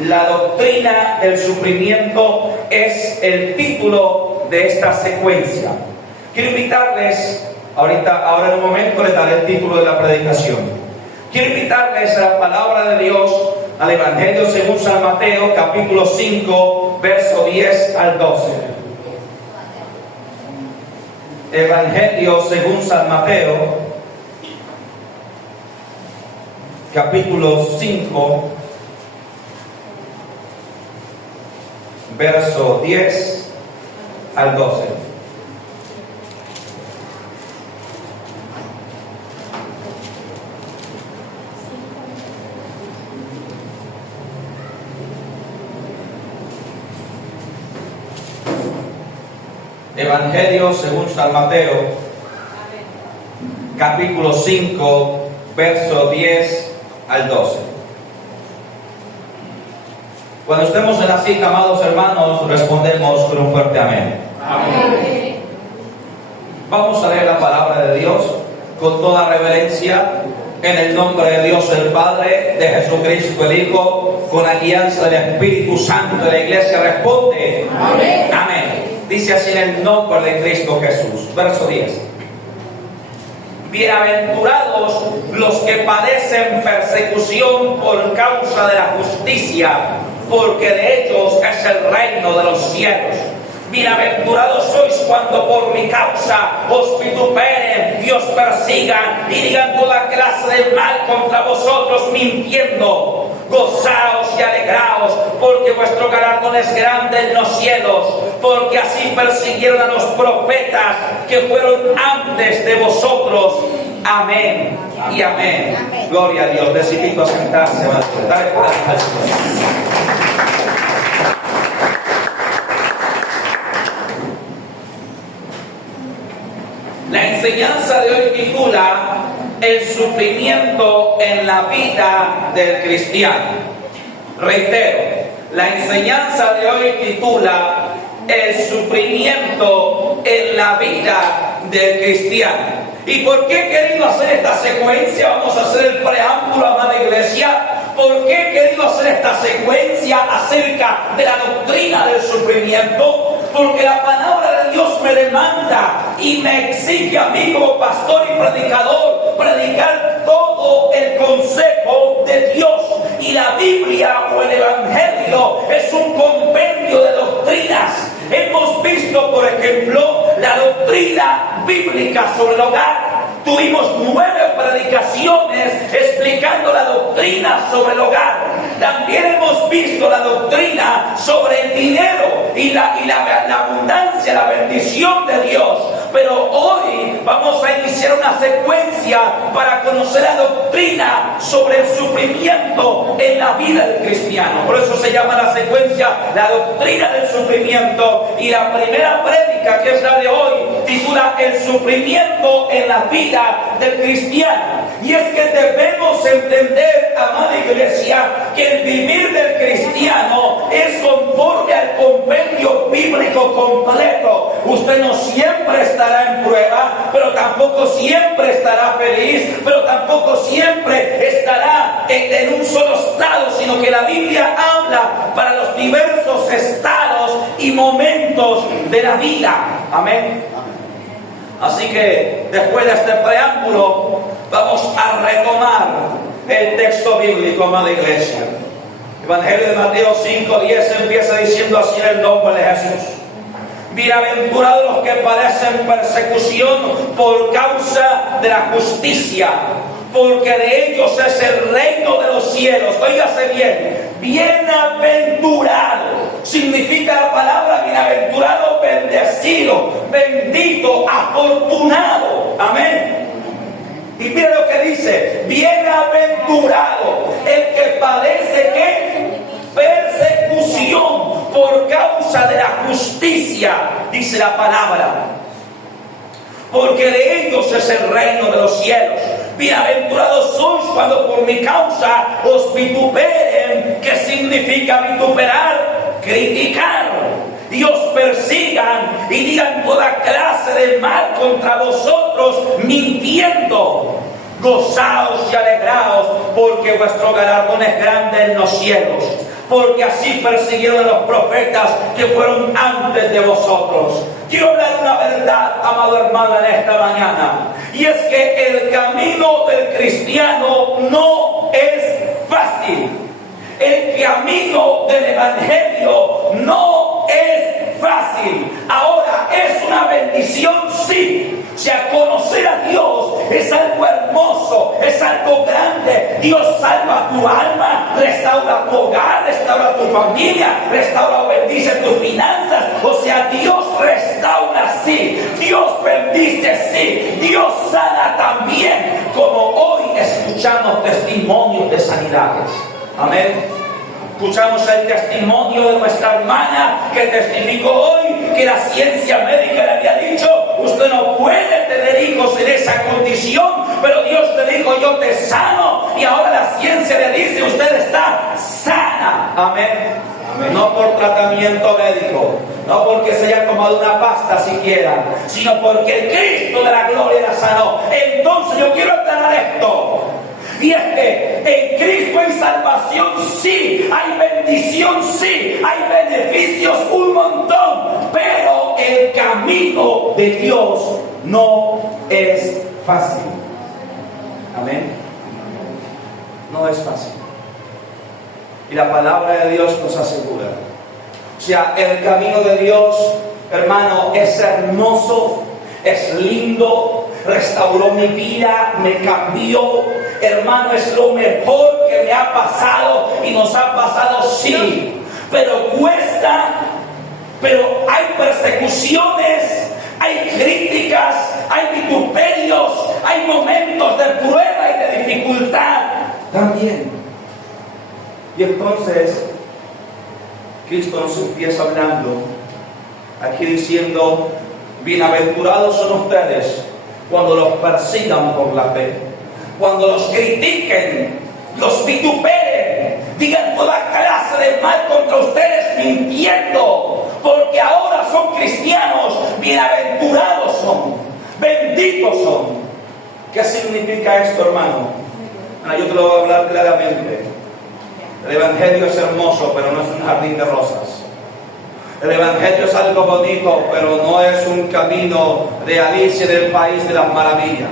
La doctrina del sufrimiento es el título de esta secuencia. Quiero invitarles, ahora en un momento les daré el título de la predicación. Quiero invitarles a la palabra de Dios, al Evangelio según San Mateo, capítulo 5, verso 10 al 12. Evangelio según San Mateo, capítulo 5, verso 10 al 12. Evangelio según San Mateo, capítulo 5, verso 10 al 12. Cuando estemos en la cita, amados hermanos, respondemos con un fuerte amén. Amén. Vamos a leer la palabra de Dios con toda reverencia, en el nombre de Dios el Padre, de Jesucristo el Hijo, con la guianza del Espíritu Santo de la Iglesia. Responde. Amén. Amén. Dice así en el nombre de Cristo Jesús. Verso 10. Bienaventurados los que padecen persecución por causa de la justicia, porque de ellos es el reino de los cielos. Bienaventurados sois cuando por mi causa os vituperen y os persigan y digan toda clase de mal contra vosotros mintiendo. Gozaos y alegraos, porque vuestro galardón es grande en los cielos, porque así persiguieron a los profetas que fueron antes de vosotros. Amén y amén. Amén. Gloria a Dios. Les invito a sentarse. Dale por al Señor. La enseñanza de hoy titula el sufrimiento en la vida del cristiano. Reitero, la enseñanza de hoy titula el sufrimiento en la vida del cristiano. ¿Y por qué he querido hacer esta secuencia? Vamos a hacer el preámbulo, amada iglesia. ¿Por qué he querido hacer esta secuencia acerca de la doctrina del sufrimiento? Porque la palabra de Dios me demanda y me exige a mí como pastor y predicador predicar todo el consejo de Dios. Y la Biblia o el Evangelio es un compendio de doctrinas. Hemos visto, por ejemplo, la doctrina bíblica sobre el hogar. Tuvimos 9 predicaciones explicando la doctrina sobre el hogar. También hemos visto la doctrina sobre el dinero y la abundancia, la bendición de Dios. Pero hoy vamos a iniciar una secuencia para conocer la doctrina sobre el sufrimiento en la vida del cristiano. Por eso se llama la secuencia la doctrina del sufrimiento. Y la primera prédica, que es la de hoy, titula el sufrimiento en la vida del cristiano. Y es que debemos entender, amada iglesia, que el vivir del cristiano es conforme al compendio bíblico completo. Usted no siempre estará en prueba, pero tampoco siempre estará feliz, pero tampoco siempre estará en un solo estado, sino que la Biblia habla para los diversos estados y momentos de la vida. Amén. Así que después de este preámbulo vamos a retomar el texto bíblico, amada iglesia. Evangelio de Mateo 5:10 empieza diciendo así en el nombre de Jesús. Bienaventurados los que padecen persecución por causa de la justicia, porque de ellos es el reino de los cielos. Óigase bien, bienaventurado significa la palabra bienaventurado, bendecido, bendito, afortunado. Amén. Y mira lo que dice: bienaventurado el que padece ¿qué? Persecución por causa de la justicia, dice la palabra, porque de ellos es el reino de los cielos. Bienaventurados sois cuando por mi causa os vituperen. ¿Qué significa vituperar? Criticar. Y os persigan y digan toda clase de mal contra vosotros mintiendo. Gozaos y alegraos, porque vuestro galardón es grande en los cielos. porque así persiguieron a los profetas que fueron antes de vosotros. Quiero hablar una verdad, amado hermano, en esta mañana, y es que el camino del cristiano no es fácil. El camino del evangelio no es fácil. Ahora, es una bendición, sí. O sea, conocer a Dios es algo hermoso, es algo grande. Dios salva tu alma, restaura tu hogar, restaura tu familia, restaura o bendice tus finanzas. O sea, Dios restaura, sí. Dios bendice, sí. Dios sana también, como hoy escuchamos testimonios de sanidades. Amén. Escuchamos el testimonio de nuestra hermana que testificó hoy que la ciencia médica le había dicho: usted no puede tener hijos en esa condición, pero Dios le dijo: yo te sano, y ahora la ciencia le dice: usted está sana. Amén. Amén. No por tratamiento médico, no porque se haya tomado una pasta siquiera, sino porque el Cristo de la gloria la sanó. Entonces yo quiero aclarar esto. Y es que en Cristo hay salvación, sí, hay bendición, sí, hay beneficios, un montón, pero el camino de Dios no es fácil. Amén. No es fácil. Y la palabra de Dios nos asegura. O sea, el camino de Dios, hermano, es hermoso, es lindo, restauró mi vida, me cambió, hermano, es lo mejor que me ha pasado y nos ha pasado, sí, pero cuesta, pero hay persecuciones, hay críticas, hay vituperios, hay momentos de prueba y de dificultad también. Y entonces Cristo nos empieza hablando aquí diciendo: bienaventurados son ustedes cuando los persigan por la fe, cuando los critiquen, los vituperen, digan toda clase de mal contra ustedes mintiendo, porque ahora son cristianos. Bienaventurados son, benditos son. ¿Qué significa esto, hermano? Yo te lo voy a hablar claramente. El evangelio es hermoso, pero no es un jardín de rosas. El evangelio es algo bonito, pero no es un camino de Alicia del país de las maravillas.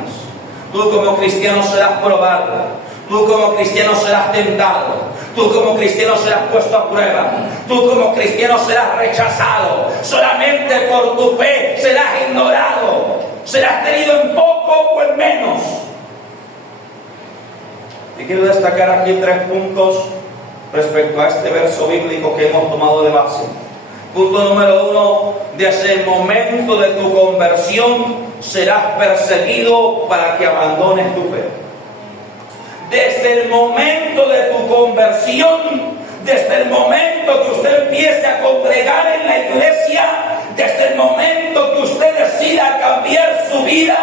Tú como cristiano serás probado, tú como cristiano serás tentado, tú como cristiano serás puesto a prueba, tú como cristiano serás rechazado, solamente por tu fe serás ignorado, serás tenido en poco o en menos. Y quiero destacar aquí 3 puntos respecto a este verso bíblico que hemos tomado de base. Punto número 1, desde el momento de tu conversión serás perseguido para que abandones tu fe. Desde el momento de tu conversión, desde el momento que usted empiece a congregar en la iglesia, desde el momento que usted decida cambiar su vida,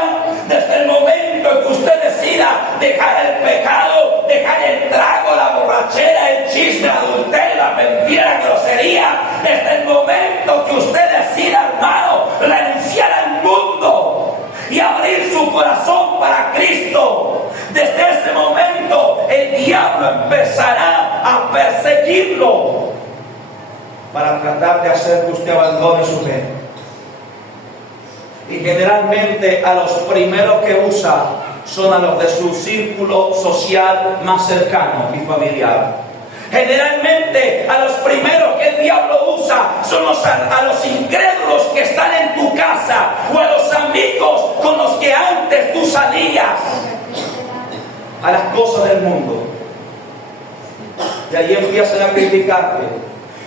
desde el momento que usted decida dejar el pecado, dejar el trago, la borrachera, el chisme, el adulterio, la mentira, la grosería, desde el momento que usted decida, hermano, renunciar al mundo y abrir su corazón para Cristo, desde ese momento el diablo empezará a perseguirlo para tratar de hacer que usted abandone su fe. Y generalmente a los primeros que usa son a los de su círculo social más cercano y familiar. Generalmente a los primeros que el diablo usa son a los incrédulos que están en tu casa, o a los amigos con los que antes tú salías, a las cosas del mundo. Y allí empiezan a criticarte,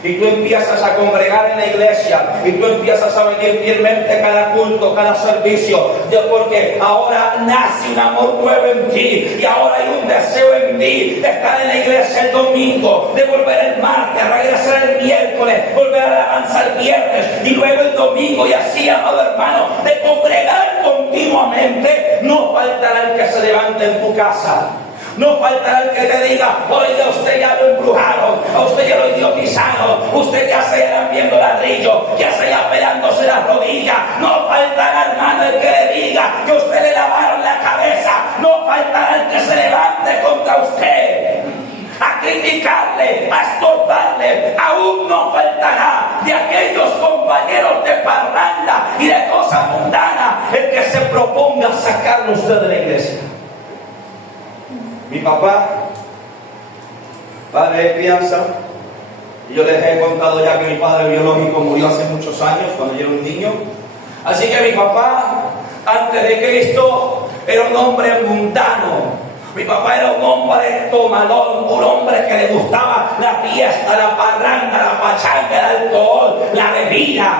y tú empiezas a congregar en la iglesia, y tú empiezas a venir fielmente cada culto, cada servicio, porque ahora nace un amor nuevo en ti, y ahora hay un deseo en ti de estar en la iglesia el domingo, de volver el martes, a regresar el miércoles, volver a la alabanza el viernes, y luego el domingo, y así, amado hermano, de congregar continuamente. No faltará el que se levante en tu casa. No faltará el que te diga: oye, a usted ya lo embrujaron, a usted ya lo idiotizaron, usted ya se irá viendo ladrillo, ya se irá pelándose las rodillas. No faltará, hermano, el que le diga que usted le lavaron la cabeza. No faltará el que se levante contra usted a criticarle, a estorbarle, aquellos compañeros de parranda y de cosas mundanas, el que se proponga sacarlo usted de la iglesia. Mi papá, padre de crianza, y yo les he contado ya que mi padre biológico murió hace muchos años, cuando yo era un niño. Así que mi papá, antes de Cristo, era un hombre mundano. Mi papá era un hombre tomador, un hombre que le gustaba la fiesta, la parranda, la pachanga, el alcohol, la bebida.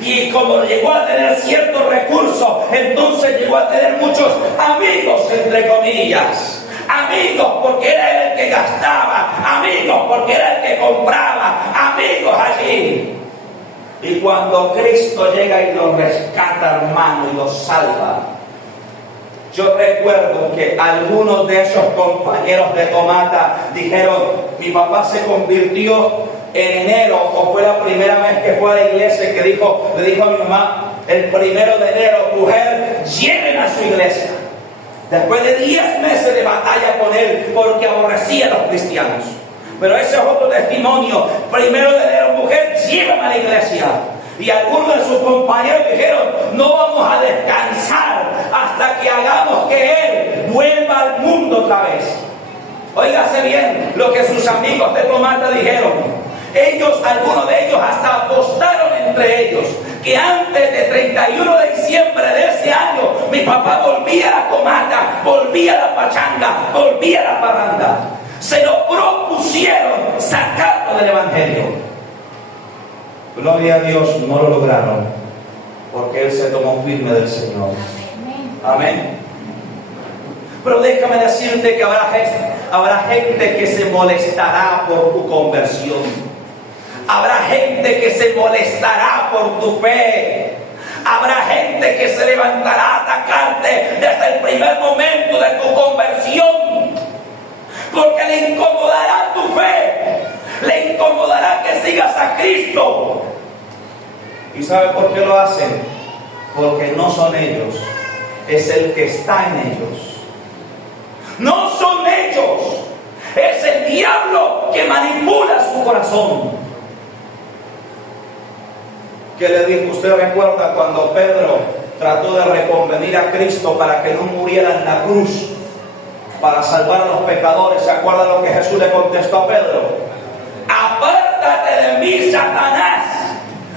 Y como llegó a tener ciertos recursos, entonces llegó a tener muchos amigos, entre comillas. Amigos porque era él el que gastaba, amigos porque era el que compraba, amigos allí. Y cuando Cristo llega y lo rescata, hermano, y lo salva, yo recuerdo que algunos de esos compañeros de Tomata dijeron, mi papá se convirtió en enero, o fue la primera vez que fue a la iglesia, que le dijo a mi mamá, el 1 de enero, mujer, lleven a su iglesia. Después de 10 meses de batalla con él, porque aborrecía a los cristianos. Pero ese es otro testimonio. 1 de enero, mujer, llévame a la iglesia. Y algunos de sus compañeros dijeron, no vamos a descansar hasta que hagamos que él vuelva al mundo otra vez. Óigase bien lo que sus amigos de Tomata dijeron. Algunos de ellos hasta apostaron entre ellos que antes de 31 de diciembre de ese año, mi papá volvía a la Tomata, volvía a la pachanga, volvía a la parranda. Se lo propusieron sacarlo del evangelio. Gloria a Dios, no lo lograron, porque él se tomó firme del Señor. Amén. Pero déjame decirte que habrá gente que se molestará por tu conversión. Habrá gente que se molestará por tu fe. Habrá gente que se levantará a atacarte desde el primer momento de tu conversión, porque le incomodará tu fe, le incomodará que sigas a Cristo. ¿Y sabe por qué lo hacen? Porque no son ellos, es el que está en ellos. No son ellos, es el diablo que manipula su corazón. ¿Qué le dijo? Usted recuerda cuando Pedro trató de reconvenir a Cristo para que no muriera en la cruz, para salvar a los pecadores. ¿Se acuerda lo que Jesús le contestó a Pedro? Apártate de mí, Satanás,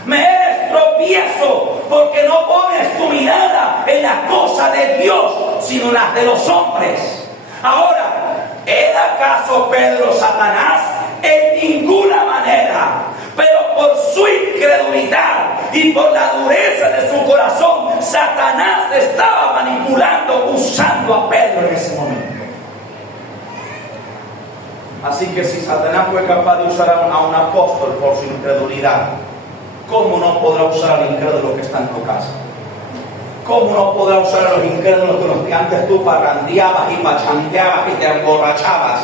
me eres tropiezo, porque no pones tu mirada en las cosas de Dios, sino en las de los hombres. Ahora, ¿era acaso Pedro Satanás? En ninguna manera. Pero por su incredulidad y por la dureza de su corazón, Satanás estaba manipulando, usando a Pedro en ese momento. Así que si Satanás fue capaz de usar a un apóstol por su incredulidad, ¿cómo no podrá usar al incrédulo que está en tu casa? ¿Cómo no podrá usar a los incrédulos con los que antes tú parrandeabas y pachanteabas y te emborrachabas?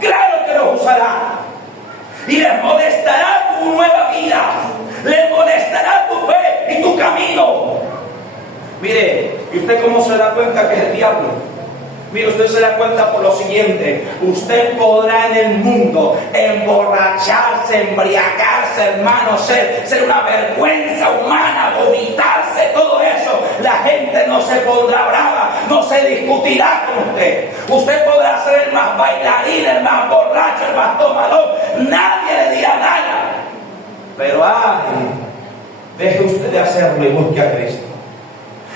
¡Claro que los usará! Y les molestará tu nueva vida, les molestará tu fe y tu camino. Mire, ¿y usted cómo se da cuenta que es el diablo? Mire, usted se da cuenta por lo siguiente: usted podrá en el mundo emborracharse, embriagarse, hermano, ser una vergüenza humana, vomitarse, todo eso. La gente no se pondrá brava, no se discutirá con usted. Usted podrá ser el más bailarín, el más borracho, el más tomador, nadie le dirá nada. Pero deje usted de hacerlo y busque a Cristo,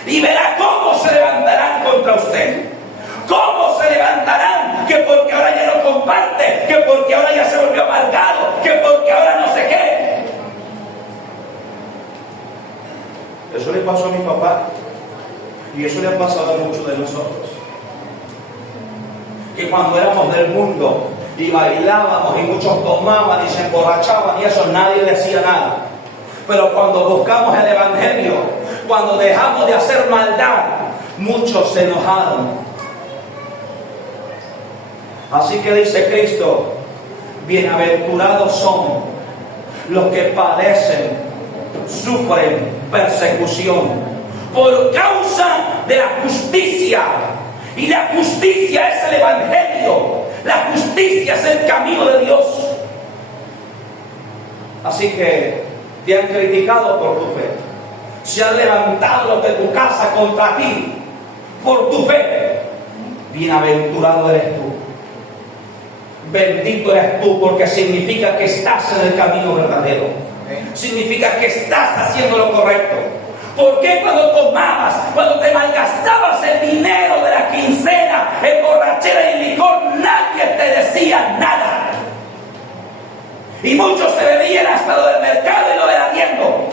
y verá cómo se levantarán contra usted. ¿Cómo se levantarán? Que porque ahora ya no comparte, que porque ahora ya se volvió amargado, que porque ahora no sé qué. Eso le pasó a mi papá, y eso le ha pasado a muchos de nosotros. Que cuando éramos del mundo y bailábamos y muchos tomaban y se emborrachaban y eso, nadie decía nada. Pero cuando buscamos el evangelio, cuando dejamos de hacer maldad, muchos se enojaron. Así que dice Cristo: bienaventurados son los que padecen, sufren persecución por causa de la justicia. Y la justicia es el evangelio, la justicia es el camino de Dios. Así que te han criticado por tu fe. Se han levantado los de tu casa contra ti por tu fe. Bienaventurado eres tú. Bendito eres tú, porque significa que estás en el camino verdadero. Significa que estás haciendo lo correcto. ¿Por qué cuando tomabas, cuando te malgastabas el dinero de la quincena en borrachera y licor, nadie te decía nada? Y muchos se bebían hasta lo del mercado y lo del arriendo,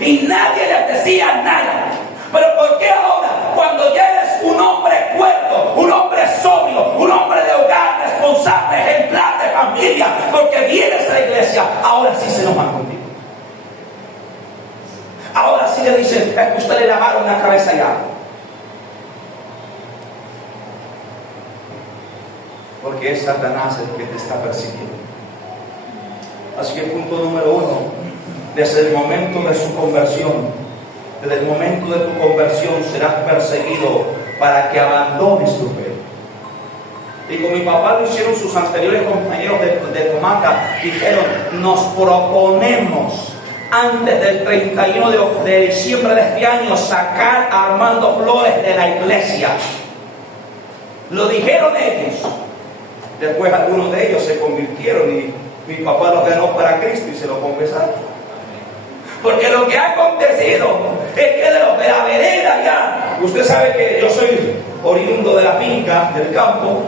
y nadie les decía nada. Pero ¿por qué ahora, cuando ya eres un hombre cuerdo, un hombre sobrio, un hombre de hogar, responsable, ejemplar de familia, porque vienes a la iglesia, ahora sí se enojan contigo? Ahora sí le dicen, es que usted le lavaron la cabeza ya. Porque es Satanás el que te está persiguiendo. Así que punto número 1, desde el momento de su conversión, desde el momento de tu conversión serás perseguido para que abandones tu fe. Y como mi papá lo hicieron sus anteriores compañeros de comarca, dijeron, nos proponemos antes del 31 de diciembre de este año sacar a Armando Flores de la iglesia. Lo dijeron ellos. Después algunos de ellos se convirtieron y mi papá los ganó para Cristo y se lo confesaron. Porque lo que ha acontecido es que de la vereda ya, usted sabe que yo soy oriundo de la finca, del campo,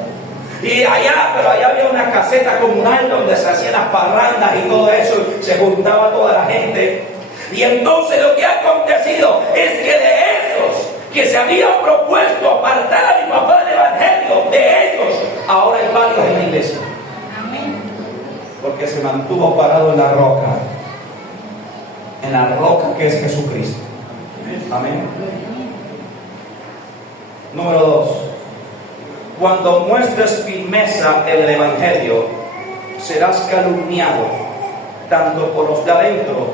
y allá, pero allá había una caseta comunal donde se hacían las parrandas y todo eso, y se juntaba toda la gente. Y entonces lo que ha acontecido es que de esos que se habían propuesto apartar a mi papá del evangelio, de ellos, ahora hay varios en la iglesia. Porque se mantuvo parado en la roca que es Jesucristo. Amén. Número 2. Cuando muestres firmeza en el evangelio, serás calumniado tanto por los de adentro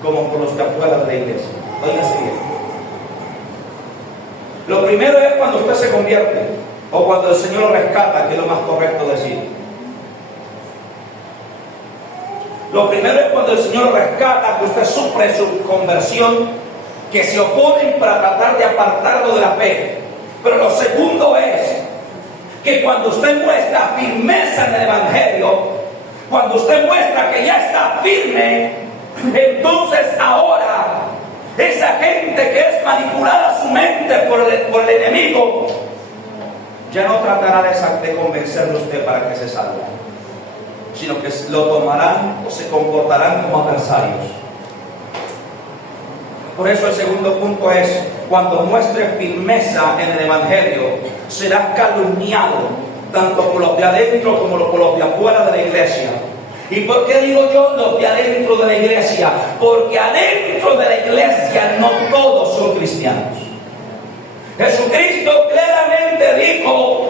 como por los de afuera de la iglesia. Óigase bien. Lo primero es cuando usted se convierte o cuando el Señor lo rescata, que es lo más correcto decir. Lo primero es cuando el Señor lo rescata, que usted sufre su conversión, que se oponen para tratar de apartarlo de la fe. Pero lo segundo es que cuando usted muestra firmeza en el evangelio, cuando usted muestra que ya está firme, entonces ahora esa gente que es manipulada su mente por el enemigo, ya no tratará de convencerlo a usted para que se salve, sino que lo tomarán o se comportarán como adversarios. Por eso el segundo punto es, cuando muestres firmeza en el evangelio, serás calumniado tanto por los de adentro como por los de afuera de la iglesia. ¿Y por qué digo yo los de adentro de la iglesia? Porque adentro de la iglesia no todos son cristianos. Jesucristo claramente dijo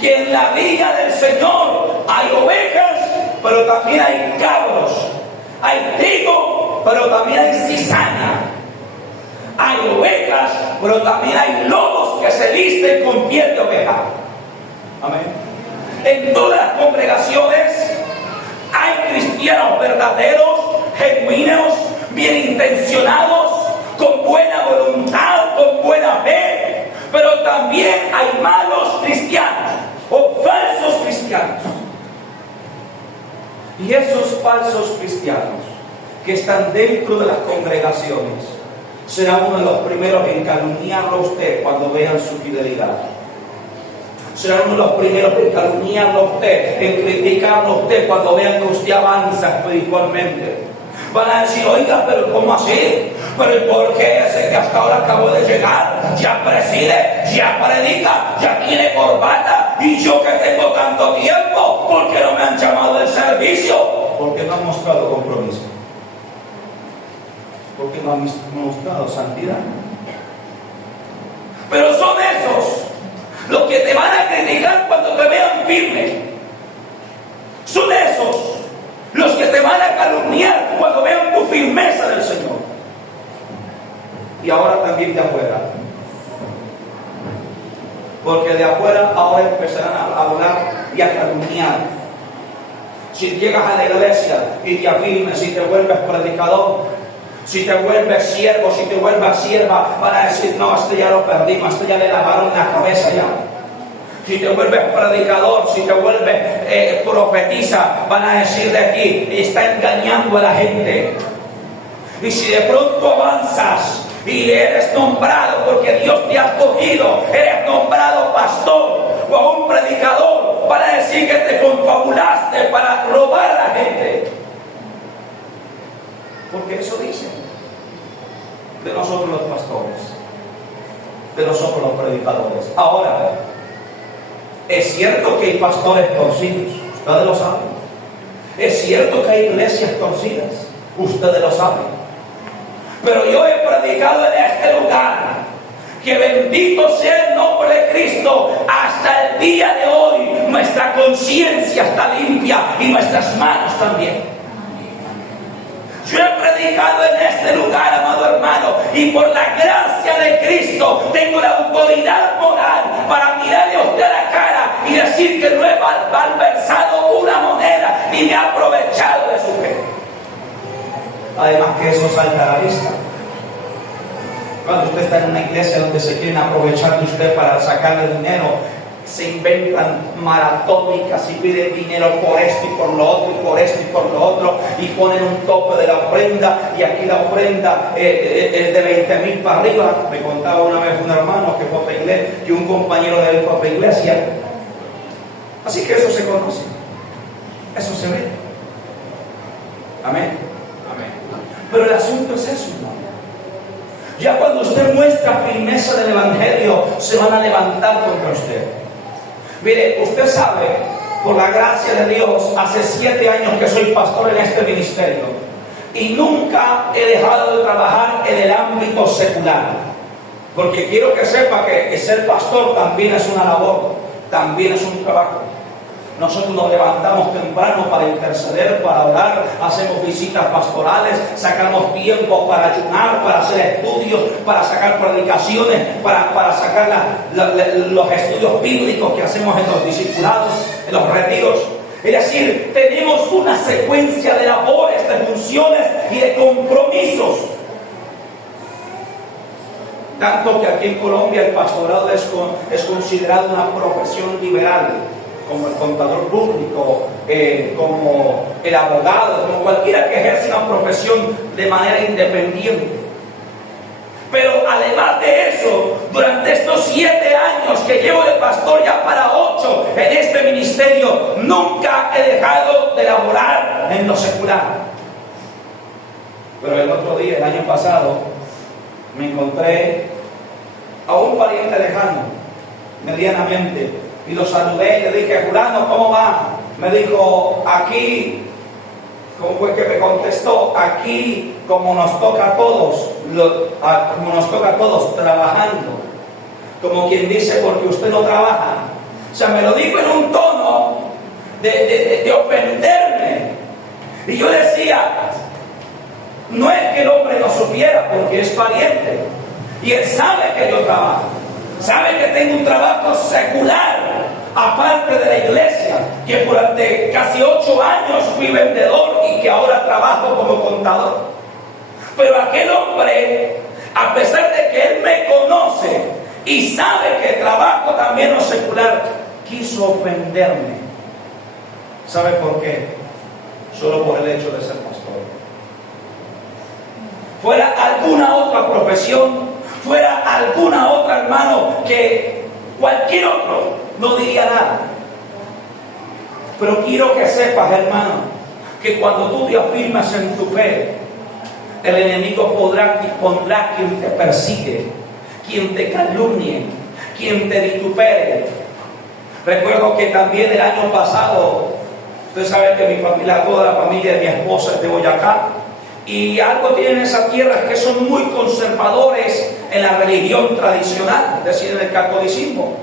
que en la viña del Señor hay ovejas, pero también hay cabros. Hay trigo, pero también hay cizaña. Hay ovejas, pero también hay lobos que se visten con piel de oveja. Amén. En todas las congregaciones hay cristianos verdaderos, genuinos, bien intencionados, con buena voluntad, con buena fe, pero también hay malos cristianos o falsos cristianos. Y esos falsos cristianos que están dentro de las congregaciones serán uno de los primeros en calumniarlo a usted cuando vean su fidelidad. Serán uno de los primeros en calumniarlo a usted, en criticarlo a usted cuando vean que usted avanza espiritualmente. Van a decir, oiga, pero ¿cómo así? Pero ¿por qué ese que hasta ahora acabó de llegar ya preside, ya predica, ya tiene corbata? Y yo que tengo tanto tiempo, ¿por qué no me han llamado del servicio? Porque no han mostrado compromiso. Porque no han mostrado santidad. Pero son esos los que te van a criticar cuando te vean firme. Son esos los que te van a calumniar cuando vean tu firmeza del Señor. Y ahora también de afuera. Porque de afuera ahora empezarán a hablar y a calumniar. Si llegas a la iglesia y te afirmes, si te vuelves predicador, si te vuelves siervo, si te vuelves sierva, van a decir, no, esto ya lo perdimos, esto ya le lavaron la cabeza ya. Si te vuelves predicador, si te vuelves profetiza, van a decir de ti, está engañando a la gente. Y si de pronto avanzas y eres nombrado, porque Dios te ha escogido, eres nombrado pastor o un predicador, van a decir que te confabulaste para robar a la gente. Porque eso dicen de nosotros los pastores, de nosotros los predicadores. Ahora, es cierto que hay pastores torcidos, ustedes lo saben. Es cierto que hay iglesias torcidas, ustedes lo saben. Pero yo he predicado en este lugar que bendito sea el nombre de Cristo. Hasta el día de hoy nuestra conciencia está limpia y nuestras manos también. Yo he predicado en este lugar, amado hermano, y por la gracia de Cristo tengo la autoridad moral para mirarle a usted a la cara y decir que no he malversado una moneda ni me he aprovechado de su fe. Además que eso salta a la vista. Cuando usted está en una iglesia donde se quieren aprovechar de usted para sacarle dinero, se inventan maratónicas y piden dinero por esto y por lo otro y por esto y por lo otro, y ponen un tope de la ofrenda, y aquí la ofrenda es de 20,000 para arriba. Me contaba una vez un hermano que fue a otra iglesia, que un compañero de él fue a otra iglesia. Así que eso se conoce, eso se ve. Amén. Amén. Pero el asunto es eso, hermano. Ya cuando usted muestra firmeza del evangelio, se van a levantar contra usted. Mire, usted sabe, por la gracia de Dios, hace 7 años que soy pastor en este ministerio y nunca he dejado de trabajar en el ámbito secular, porque quiero que sepa que ser pastor también es una labor, también es un trabajo. Nosotros nos levantamos temprano para interceder, para orar, hacemos visitas pastorales, sacamos tiempo para ayunar, para hacer estudios, para sacar predicaciones, para sacar los estudios bíblicos que hacemos en los discipulados, en los retiros. Es decir, tenemos una secuencia de labores, de funciones y de compromisos. Tanto que aquí en Colombia el pastorado es considerado una profesión liberal, como el contador público, como el abogado, como cualquiera que ejerce una profesión de manera independiente. Pero además de eso, durante estos 7 años que llevo de pastor, ya para 8 en este ministerio, nunca he dejado de laborar en lo secular. Pero el otro día, el año pasado, me encontré a un pariente lejano, medianamente, y lo saludé y le dije, fulano, ¿cómo va? Me dijo, aquí, ¿cómo fue que me contestó? Aquí, como nos toca a todos, trabajando. Como quien dice, porque usted no trabaja. O sea, me lo dijo en un tono de ofenderme. Y yo decía, no es que el hombre no supiera, porque es pariente. Y él sabe que yo trabajo. Sabe que tengo un trabajo secular, aparte de la iglesia, que durante casi 8 años fui vendedor y que ahora trabajo como contador. Pero aquel hombre, a pesar de que él me conoce y sabe que trabajo también en lo secular, quiso ofenderme. ¿Sabe por qué? Solo por el hecho de ser pastor. Fuera alguna otra profesión, fuera alguna otra, hermano, que cualquier otro no diría nada. Pero quiero que sepas, hermano, que cuando tú te afirmas en tu fe, el enemigo pondrá quien te persigue, quien te calumnie, quien te vitupere. Recuerdo que también el año pasado, usted sabe que mi familia, toda la familia de mi esposa es de Boyacá, y algo tienen esas tierras que son muy conservadores en la religión tradicional, es decir, en el catolicismo.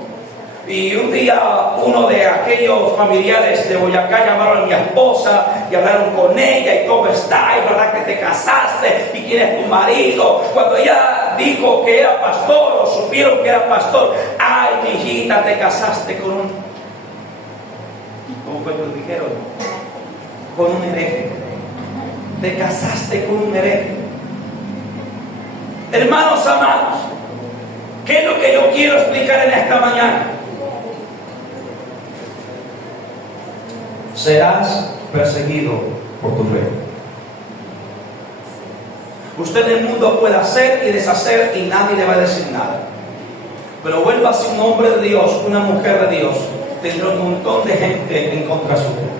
Y un día uno de aquellos familiares de Boyacá llamaron a mi esposa y hablaron con ella y cómo está, y verdad que te casaste y quién es tu marido. Cuando ella dijo que era pastor o supieron que era pastor, ay, mi hijita, te casaste con un... ¿Cómo fue que lo dijeron? con un hereje. Te casaste con un hereje. Hermanos amados, ¿qué es lo que yo quiero explicar en esta mañana? Serás perseguido por tu fe. Usted en el mundo puede hacer y deshacer y nadie le va a decir nada. Pero vuélvase un hombre de Dios, una mujer de Dios, tendrá un montón de gente en contra suya.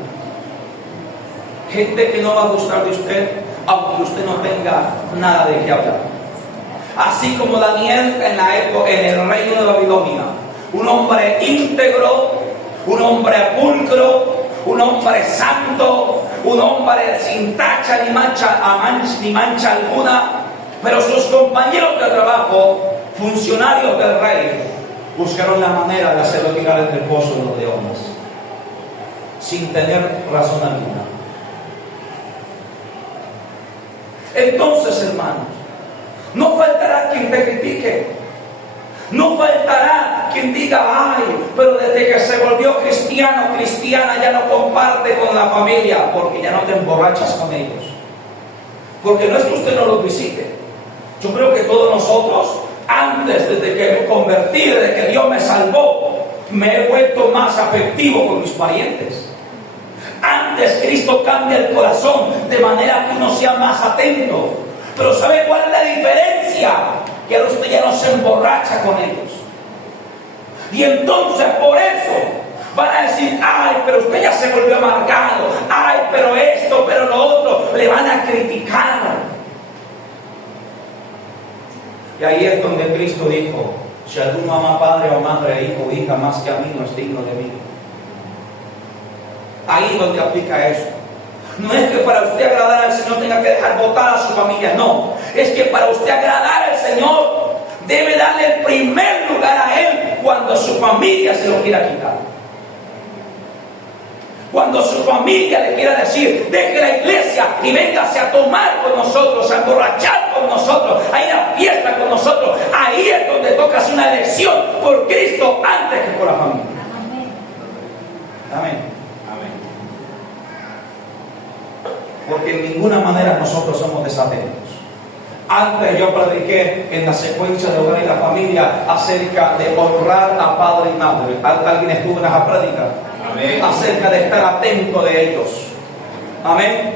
Gente que no va a gustar de usted, aunque usted no tenga nada de qué hablar. Así como Daniel en el reino de Babilonia, un hombre íntegro, un hombre pulcro, un hombre santo, un hombre sin tacha ni mancha alguna, pero sus compañeros de trabajo, funcionarios del rey, buscaron la manera de hacerlo tirar entre el pozo de los leones, sin tener razón alguna. Entonces, hermanos, no faltará quien te critique. No faltará quien diga, ay, pero desde que se volvió cristiano, cristiana, ya no comparte con la familia, porque ya no te emborrachas con ellos. Porque no es que usted no los visite. Yo creo que todos nosotros, antes, desde que me convertí, desde que Dios me salvó, me he vuelto más afectivo con mis parientes. Antes Cristo cambia el corazón de manera que uno sea más atento. Pero ¿sabe cuál es la diferencia? Que ahora usted ya no se emborracha con ellos. Y entonces por eso van a decir, ay, pero usted ya se volvió amargado, ay, pero esto, pero lo otro, le van a criticar. Y ahí es donde Cristo dijo, si alguno ama padre o madre, hijo o hija más que a mí, no es digno de mí. Ahí es donde aplica eso. No es que para usted agradar al Señor tenga que dejar votar a su familia, no. Es que para usted agradar al Señor debe darle el primer lugar a Él cuando su familia se lo quiera quitar. Cuando su familia le quiera decir, deje la iglesia y véngase a tomar con nosotros, a emborrachar con nosotros, a ir a fiesta con nosotros, ahí es donde toca hacer una elección por Cristo antes que por la familia. Amén. Porque en ninguna manera nosotros somos desatentos. Antes yo prediqué en la secuencia de hogar y la familia acerca de honrar a padre y madre. ¿Alguien estuvo en esa prédica? Amén. Acerca de estar atento de ellos. Amén.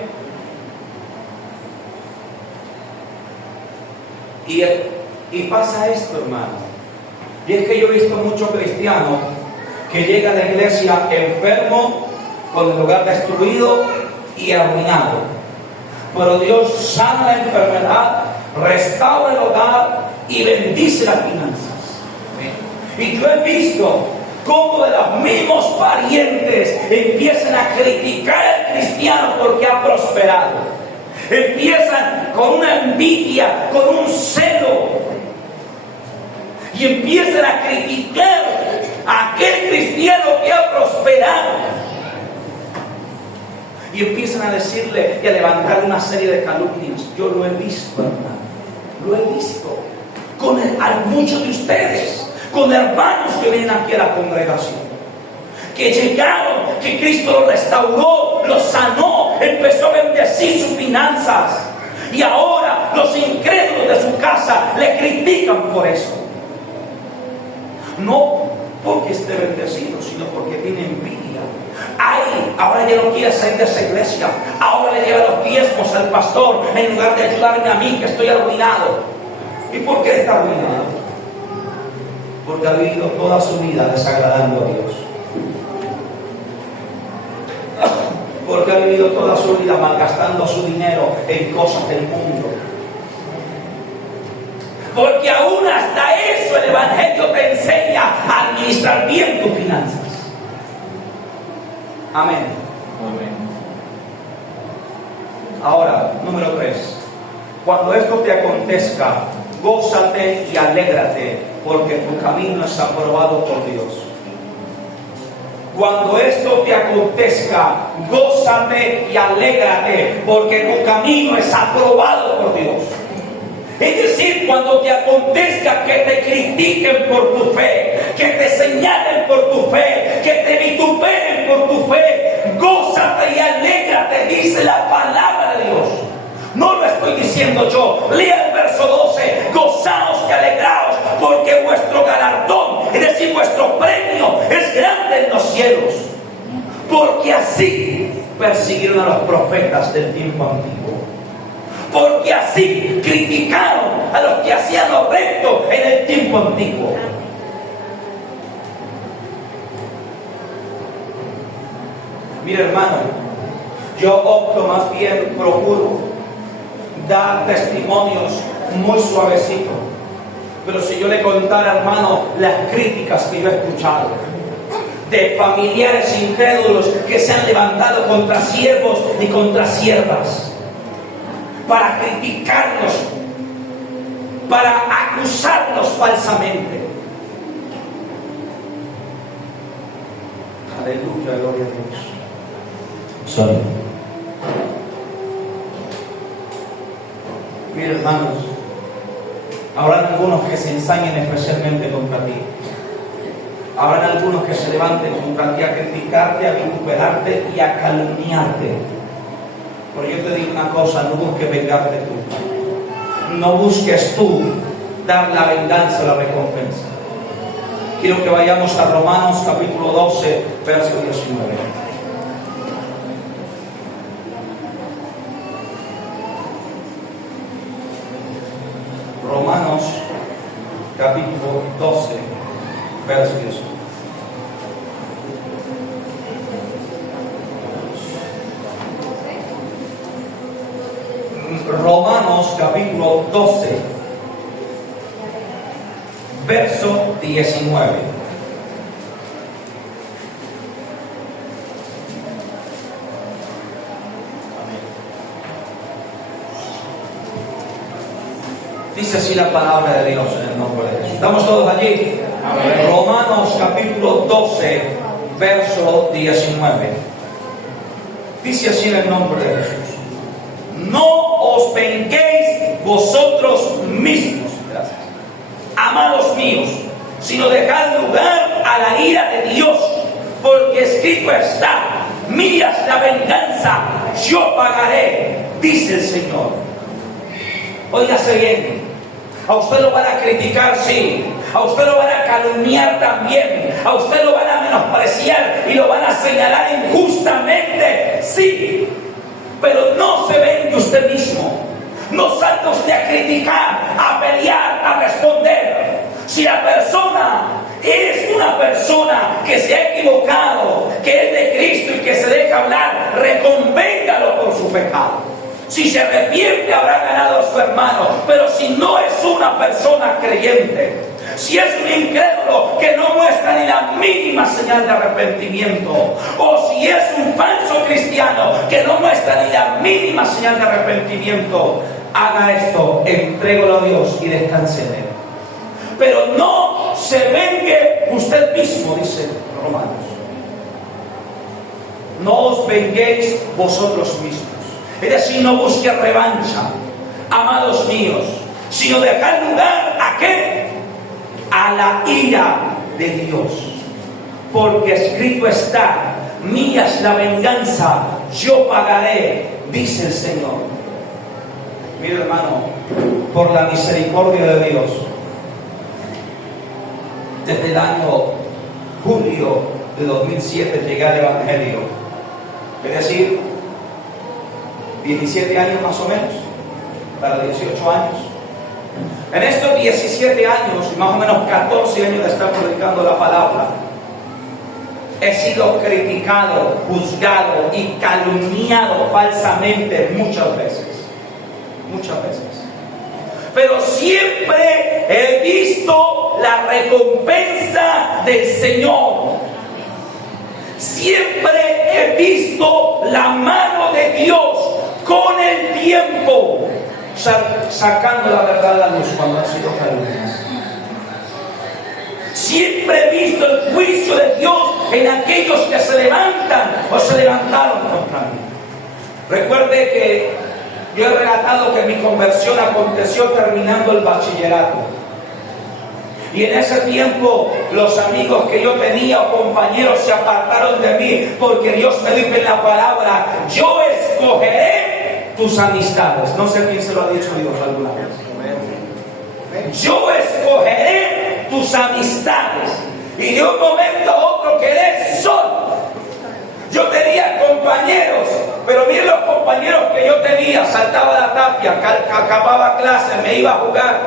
Y pasa esto, hermano. Y es que yo he visto muchos cristianos que llegan a la iglesia enfermo, con el hogar destruido y arruinado. Pero Dios sana la enfermedad, restaura el hogar y bendice las finanzas. Y yo he visto cómo de los mismos parientes empiezan a criticar al cristiano porque ha prosperado. Empiezan con una envidia, con un celo, y empiezan a criticar a aquel cristiano que ha prosperado. Y empiezan a decirle y a levantar una serie de calumnias. Yo lo he visto, hermano. Lo he visto. A muchos de ustedes, con hermanos que vienen aquí a la congregación, que llegaron, que Cristo los restauró, los sanó, empezó a bendecir sus finanzas. Y ahora los incrédulos de su casa le critican por eso. No porque esté bendecido, sino porque tiene envidia. Ay, ahora ya no quiere salir de esa iglesia. Ahora le lleva los diezmos al pastor en lugar de ayudarme a mí, que estoy arruinado. ¿Y por qué está arruinado? Porque ha vivido toda su vida desagradando a Dios. Porque ha vivido toda su vida malgastando su dinero en cosas del mundo. Porque aún hasta eso el Evangelio te enseña a administrar bien tus finanzas. Amén. Ahora, número 3. Cuando esto te acontezca, gózate y alégrate, porque tu camino es aprobado por Dios. Cuando esto te acontezca, gózate y alégrate, porque tu camino es aprobado por Dios. Es decir, cuando te acontezca que te critiquen por tu fe, que te señalen por tu fe, que te vituperen por tu fe, Gózate y alégrate, dice la palabra de Dios. No lo estoy diciendo yo. Lea el verso 12. Gozaos y alegraos, porque vuestro galardón, es decir, vuestro premio, es grande en los cielos. Porque así persiguieron a los profetas del tiempo antiguo. Porque así criticaron a los que hacían lo recto en el tiempo antiguo. Mira, hermano, yo opto más bien, procuro dar testimonios muy suavecitos. Pero si yo le contara, hermano, las críticas que yo he escuchado de familiares incrédulos que se han levantado contra siervos y contra siervas para criticarnos, para acusarnos falsamente. Aleluya, gloria a Dios. Sorry. Mira, hermanos, habrán algunos que se ensañen especialmente contra ti. Habrán algunos que se levanten contra ti a criticarte, a vituperarte y a calumniarte. Pero yo te digo una cosa: no busques vengarte tú. No busques tú dar la venganza o la recompensa. Quiero que vayamos a Romanos capítulo 12, verso 19. Romanos capítulo 12, verso 19. Romanos capítulo 12, verso 19. Dice así la palabra de Dios en el nombre de Jesús. ¿Estamos todos allí? Amén. Romanos capítulo 12, verso 19. Dice así en el nombre de Jesús: no os venguéis vosotros mismos, gracias, amados míos, sino dejad lugar a la ira de Dios, porque escrito está: mía es la venganza, yo pagaré, dice el Señor. Óigase bien. A usted lo van a criticar, sí. A usted lo van a calumniar también. A usted lo van a menospreciar y lo van a señalar injustamente, sí. Pero no se vengue usted mismo. No salga usted a criticar, a pelear, a responder. Si la persona es una persona que se ha equivocado, que es de Cristo y que se deja hablar, reconvéngalo por su pecado. Si se arrepiente, habrá ganado a su hermano. Pero si no es una persona creyente, si es un incrédulo que no muestra ni la mínima señal de arrepentimiento, o si es un falso cristiano que no muestra ni la mínima señal de arrepentimiento, haga esto, entrégalo a Dios y descanse en Él. Pero no se vengue usted mismo, dice Romanos. No os venguéis vosotros mismos. Es decir, no busque revancha, amados míos, sino dejar lugar ¿a qué? A la ira de Dios. Porque escrito está: mía es la venganza, yo pagaré, dice el Señor. Mira, hermano, por la misericordia de Dios, desde el año julio de 2007 llegué al Evangelio. Es decir, 17 años más o menos, para 18 años. En estos 17 años, más o menos 14 años de estar predicando la palabra, he sido criticado, juzgado y calumniado falsamente muchas veces. Muchas veces. Pero siempre he visto la recompensa del Señor. Siempre he visto la mano de Dios con el tiempo, sacando la verdad a la luz cuando han sido calumnias. Siempre he visto el juicio de Dios en aquellos que se levantan o se levantaron contra mí. Recuerde que yo he relatado que mi conversión aconteció terminando el bachillerato. Y en ese tiempo los amigos que yo tenía o compañeros se apartaron de mí, porque Dios me dijo en la palabra: yo escogeré tus amistades. No sé quién se lo ha dicho Dios alguna vez. Yo escogeré tus amistades. Y de un momento a otro quedé solo. Yo tenía compañeros, pero miren los compañeros que yo tenía: saltaba la tapia, acababa clase, me iba a jugar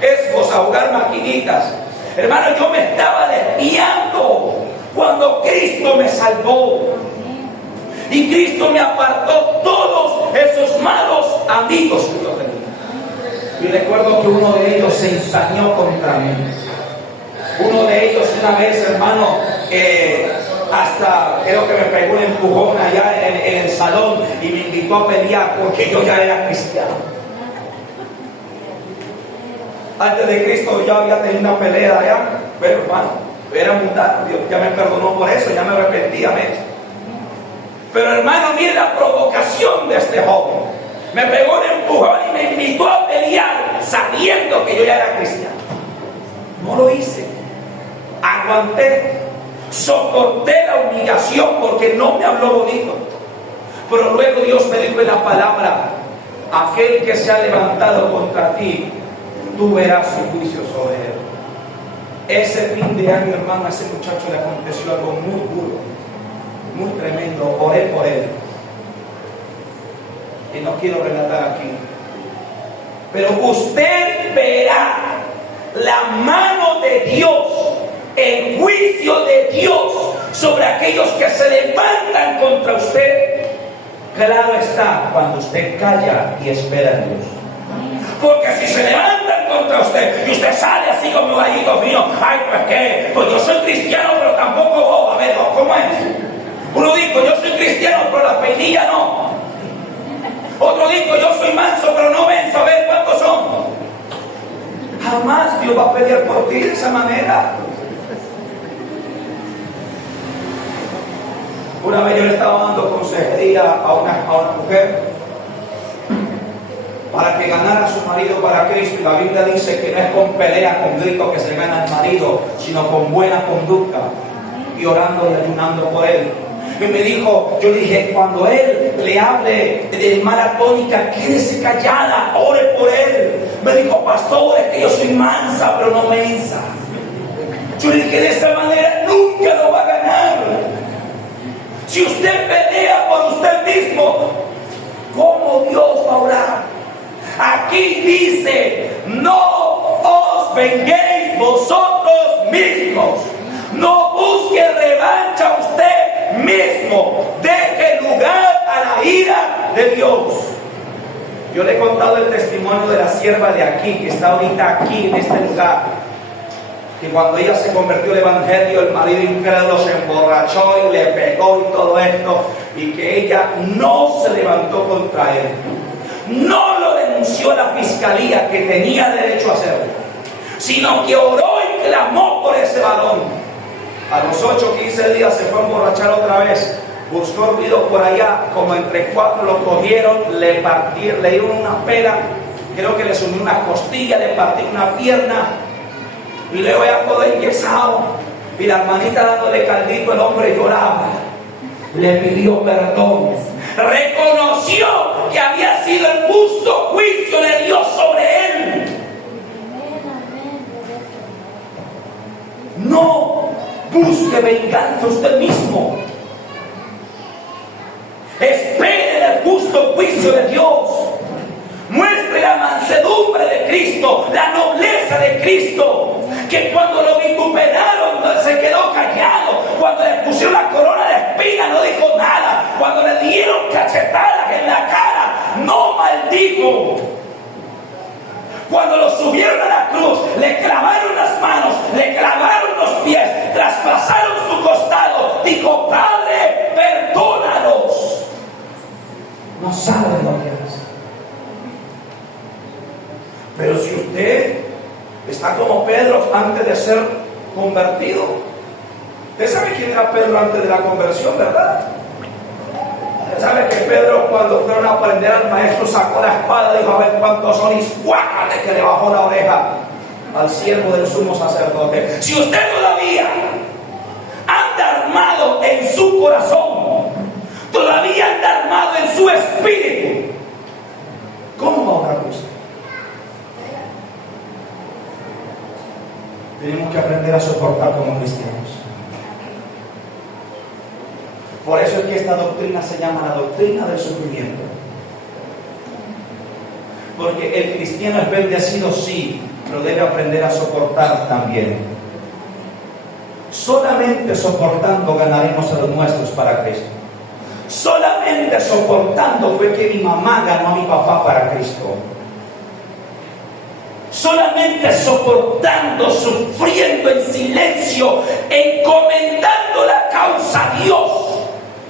Xbox, a jugar maquinitas. Hermano, yo me estaba desviando cuando Cristo me salvó. Y Cristo me apartó todos esos malos amigos que yo tenía. Y recuerdo que uno de ellos se ensañó contra mí. Uno de ellos una vez, hermano, hasta creo que me pegó un empujón allá en el salón y me invitó a pelear porque yo ya era cristiano. Antes de Cristo yo había tenido una pelea allá, pero hermano, era mundano. Dios ya me perdonó por eso, ya me arrepentí, amén. Pero hermano, mire la provocación de este joven. Me pegó un empujón y me invitó a pelear sabiendo que yo ya era cristiano. No lo hice. Aguanté, soporté la humillación porque no me habló bonito. Pero luego Dios me dijo en la palabra: aquel que se ha levantado contra ti, tú verás su juicio sobre él. Ese fin de año, hermano, a ese muchacho le aconteció algo muy duro, muy tremendo. Oré por él y no quiero relatar aquí, pero usted verá la mano de Dios, el juicio de Dios sobre aquellos que se levantan contra usted. Claro está, cuando usted calla y espera a Dios. Porque si se levantan contra usted y usted sale así como un gallito fino: ay, pues qué, pues yo soy cristiano pero tampoco bobo. A ver, ¿cómo es? Uno dijo: yo soy cristiano pero la peinilla no. Otro dijo: yo soy manso pero no menso. A ver, ¿cuántos son? Jamás Dios va a pelear por ti de esa manera. Una vez yo le estaba dando consejería a una mujer para que ganara a su marido para Cristo. Y la Biblia dice que no es con pelea, con grito que se gana el marido, sino con buena conducta y orando y ayunando por él. Y me dijo, yo le dije: cuando él le hable de mala tónica, quédese callada, ore por él. Me dijo: pastor, es que yo soy mansa pero no mensa. Yo le dije: de esa manera nunca lo va a ganar. Si usted pelea por usted mismo, ¿cómo Dios va a orar? Aquí dice: no os venguéis vosotros mismos, no busque revancha usted mismo, deje lugar a la ira de Dios. Yo le he contado el testimonio de la sierva de aquí, que está ahorita aquí en este lugar, que cuando ella se convirtió al evangelio, el marido incrédulo se emborrachó y le pegó y todo esto, y que ella no se levantó contra él, no lo denunció a la fiscalía, que tenía derecho a hacerlo, sino que oró y clamó por ese varón. A los 8 o 15 días se fue a emborrachar otra vez, buscó ruido por allá, como entre 4 lo cogieron, le dieron una pela, creo que le sumió una costilla, le partió una pierna, y luego ya todo enyesado, y la hermanita dándole caldito, el hombre lloraba, le pidió perdón, reconoció que había sido el justo juicio de Dios sobre él. No busque venganza usted mismo, espere el justo juicio de Dios. Muestre la mansedumbre de Cristo, la nobleza de Cristo, que cuando lo vituperaron se quedó callado, cuando le pusieron la corona de espinas no dijo nada, cuando le dieron cachetadas en la cara no maldijo, cuando lo subieron a la cruz le clavaron las manos, le clavaron los pies, traspasaron su costado, dijo: Padre, perdónalos, no saben lo que hacen. Pero si usted está como Pedro antes de ser convertido, usted sabe quién era Pedro antes de la conversión, ¿verdad? Usted sabe que Pedro, cuando fueron a prender al maestro, sacó la espada, dijo: a ver cuántos son, y ¡guácate! Que le bajó la oreja. al siervo del sumo sacerdote. Si usted todavía anda armado en su corazón, todavía anda armado en su espíritu, ¿cómo va a orar usted? Tenemos que aprender a soportar como cristianos. Por eso es que esta doctrina se llama la doctrina del sufrimiento. Porque el cristiano es bendecido, sí, pero debe aprender a soportar también. Solamente soportando ganaremos a los nuestros para Cristo. Solamente soportando fue que mi mamá ganó a mi papá para Cristo. Solamente soportando, sufriendo en silencio, encomendando la causa a Dios,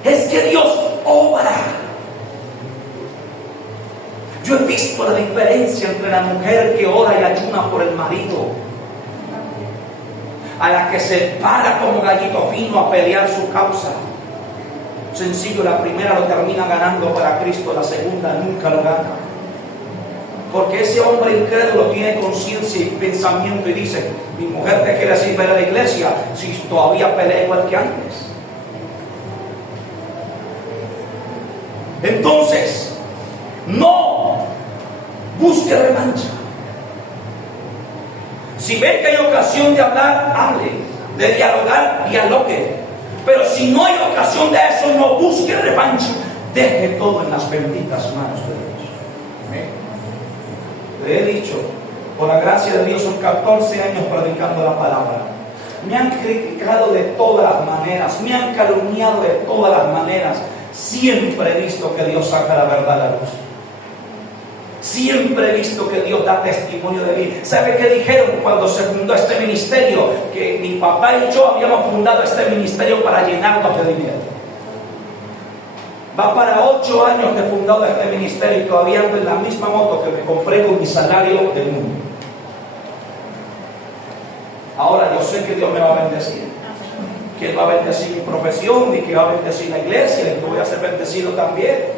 es que Dios obra. Yo he visto la diferencia entre la mujer que ora y ayuna por el marido, a la que se para como gallito fino a pelear su causa. Sencillo, la primera lo termina ganando para Cristo, la segunda nunca lo gana. Porque ese hombre incrédulo tiene conciencia y pensamiento y dice: mi mujer te quiere decir ver a la iglesia si todavía pelea igual que antes. Entonces, no busque revancha. Si ve que hay ocasión de hablar, hable. De dialogar, dialogue. Pero si no hay ocasión de eso, no busque revancha. Deje todo en las benditas manos de Dios. Amén. Le he dicho, por la gracia de Dios, son 14 años predicando la palabra. Me han criticado de todas las maneras, me han calumniado de todas las maneras. Siempre he visto que Dios saca la verdad a la luz. Siempre he visto que Dios da testimonio de mí. ¿Sabe qué dijeron cuando se fundó este ministerio? Que mi papá y yo habíamos fundado este ministerio para llenarnos de dinero. Va para 8 años que he fundado este ministerio y todavía ando en la misma moto que me compré con mi salario del mundo. Ahora yo sé que Dios me va a bendecir, que Él va a bendecir mi profesión y que va a bendecir la iglesia y que voy a ser bendecido también.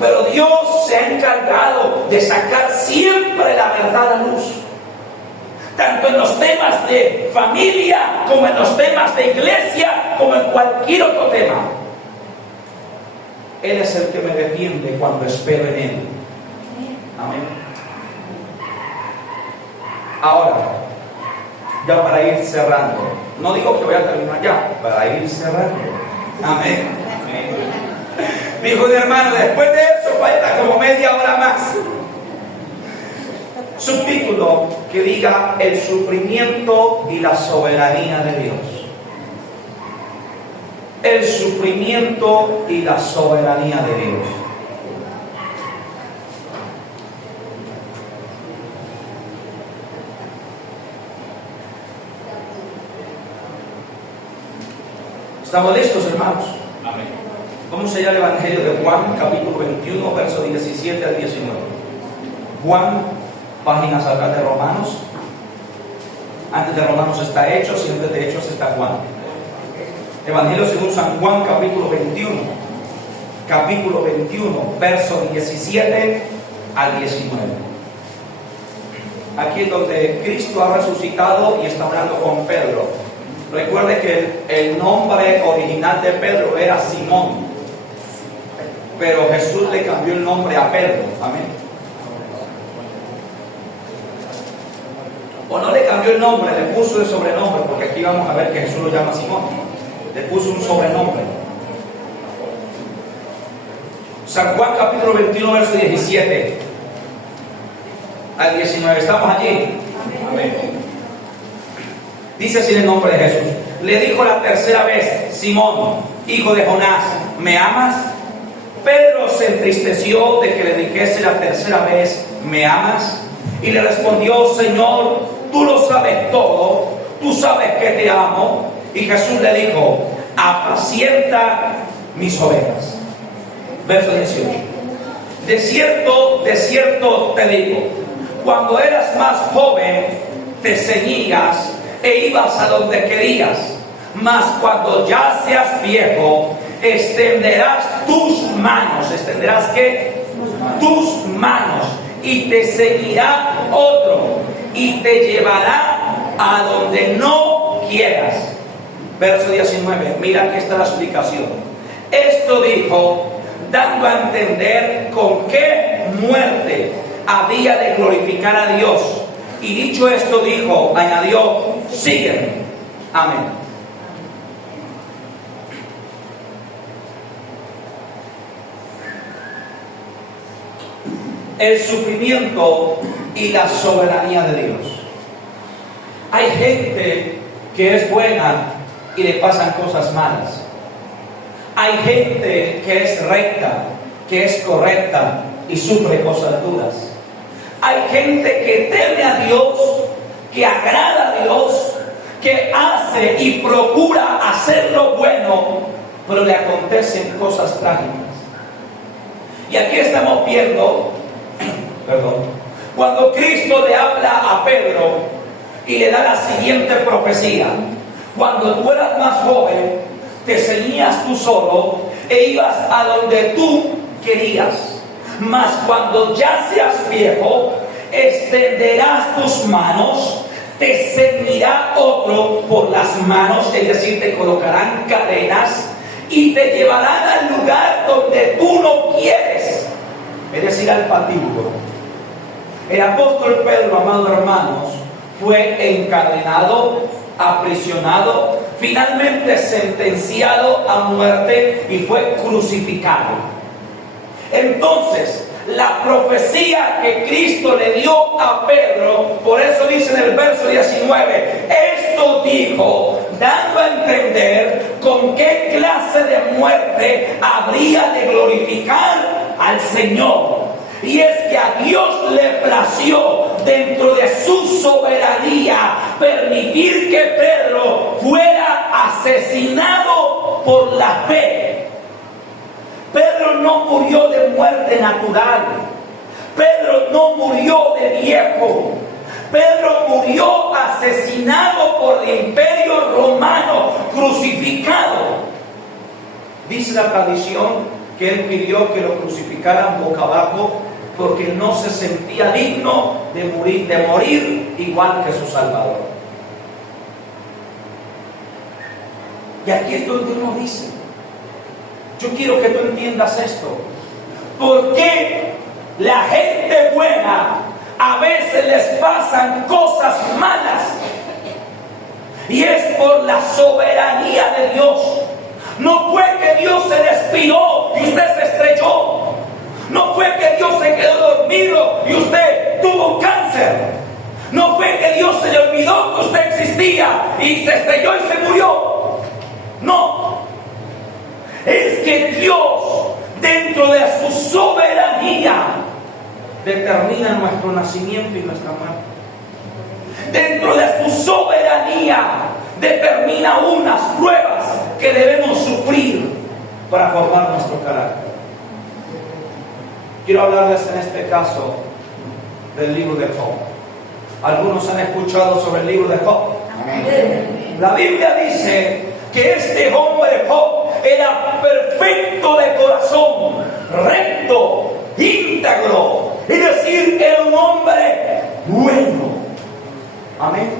Pero Dios se ha encargado de sacar siempre la verdad a la luz, tanto en los temas de familia como en los temas de iglesia, como en cualquier otro tema. Él es el que me defiende cuando espero en Él. Amén. Ahora, ya para ir cerrando, no digo que voy a terminar ya, para ir cerrando. Amén. Dijo un hermano, después de eso falta como media hora más. Subtítulo que diga: el sufrimiento y la soberanía de Dios. El sufrimiento y la soberanía de Dios. ¿Estamos listos, hermanos? Amén. Vamos allá al Evangelio de Juan, capítulo 21, versos 17 al 19. Juan, páginas atrás de Romanos. Antes de Romanos está Hechos y antes de Hechos está Juan. Evangelio según San Juan, capítulo 21. Capítulo 21, versos 17 al 19. Aquí es donde Cristo ha resucitado y está hablando con Pedro. Recuerde que el nombre original de Pedro era Simón, pero Jesús le cambió el nombre a Pedro. Amén. O no le cambió el nombre, le puso el sobrenombre, porque aquí vamos a ver que Jesús lo llama Simón. Le puso un sobrenombre. San Juan capítulo 21, verso 17 al 19. ¿Estamos allí? Amén. Dice así el nombre de Jesús. Le dijo la tercera vez: Simón, hijo de Jonás, ¿me amas? Pedro se entristeció de que le dijese la tercera vez: ¿me amas? Y le respondió: Señor, tú lo sabes todo, tú sabes que te amo. Y Jesús le dijo: apacienta mis ovejas. Verso 18. De cierto te digo, cuando eras más joven te ceñías e ibas a donde querías, mas cuando ya seas viejo extenderás tus manos. ¿Extenderás qué? Tus manos, y te seguirá otro, y te llevará a donde no quieras. Verso 19, mira aquí está la explicación. Esto dijo, dando a entender con qué muerte había de glorificar a Dios. Y dicho esto dijo, añadió, sígueme. Amén. El sufrimiento y la soberanía de Dios. Hay gente que es buena y le pasan cosas malas. Hay gente que es recta, que es correcta y sufre cosas duras. Hay gente que teme a Dios, que agrada a Dios, que hace y procura hacer lo bueno, pero le acontecen cosas trágicas. Y aquí estamos viendo, cuando Cristo le habla a Pedro y le da la siguiente profecía: cuando tú eras más joven, te ceñías tú solo e ibas a donde tú querías. Mas cuando ya seas viejo, extenderás tus manos, te ceñirá otro por las manos, es decir, te colocarán cadenas y te llevarán al lugar donde tú no quieres, es decir, al patíbulo. El apóstol Pedro, amados hermanos, fue encadenado, aprisionado, finalmente sentenciado a muerte y fue crucificado. Entonces, la profecía que Cristo le dio a Pedro, por eso dice en el verso 19, esto dijo, dando a entender con qué clase de muerte habría de glorificar al Señor. Y es que a Dios le plació, dentro de su soberanía, permitir que Pedro fuera asesinado por la fe. Pedro no murió de muerte natural. Pedro no murió de viejo. Pedro murió asesinado por el imperio romano, crucificado. Dice la tradición que él pidió que lo crucificaran boca abajo porque no se sentía digno de morir igual que su Salvador. Y aquí es donde uno dice, yo quiero que tú entiendas esto. ¿Por qué la gente buena a veces les pasan cosas malas? Y es por la soberanía de Dios. No fue que Dios se despidó y usted se estrelló. No fue que Dios se quedó dormido y usted tuvo cáncer. No fue que Dios se le olvidó que usted existía y se estrelló y se murió. No. Es que Dios, dentro de su soberanía, determina nuestro nacimiento y nuestra muerte. Dentro de su soberanía, determina unas pruebas que debemos sufrir para formar nuestro carácter. Quiero hablarles en este caso del libro de Job. Algunos han escuchado sobre el libro de Job. La Biblia dice que este hombre Job era perfecto de corazón, recto, íntegro, es decir, era un hombre bueno. Amén.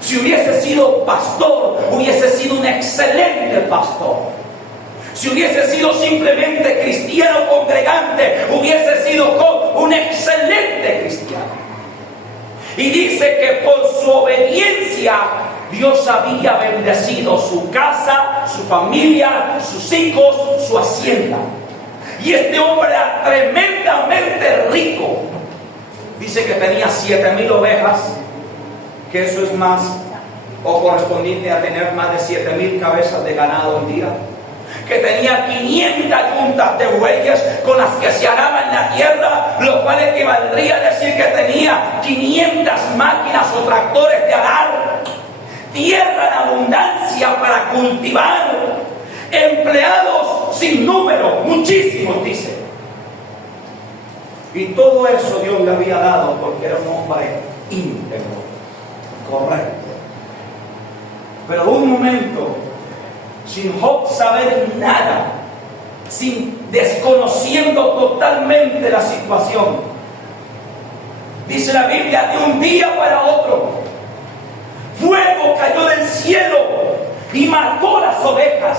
Si hubiese sido pastor, hubiese sido un excelente pastor. Si hubiese sido simplemente cristiano congregante, hubiese sido un excelente cristiano. Y dice que por su obediencia Dios había bendecido su casa, su familia, sus hijos, su hacienda. Y este hombre era tremendamente rico. Dice que tenía 7,000 ovejas, que eso es más o correspondiente a tener más de 7,000 cabezas de ganado al día. Que tenía 500 yuntas de bueyes con las que se araba en la tierra, lo cual equivaldría a decir que tenía 500 máquinas o tractores de arar, tierra en abundancia para cultivar, empleados sin número, muchísimos, dice. Y todo eso Dios le había dado porque era un hombre íntegro, correcto. Pero un momento, sin Job saber nada, desconociendo totalmente la situación, Dice la Biblia, de un día para otro, fuego cayó del cielo y mató las ovejas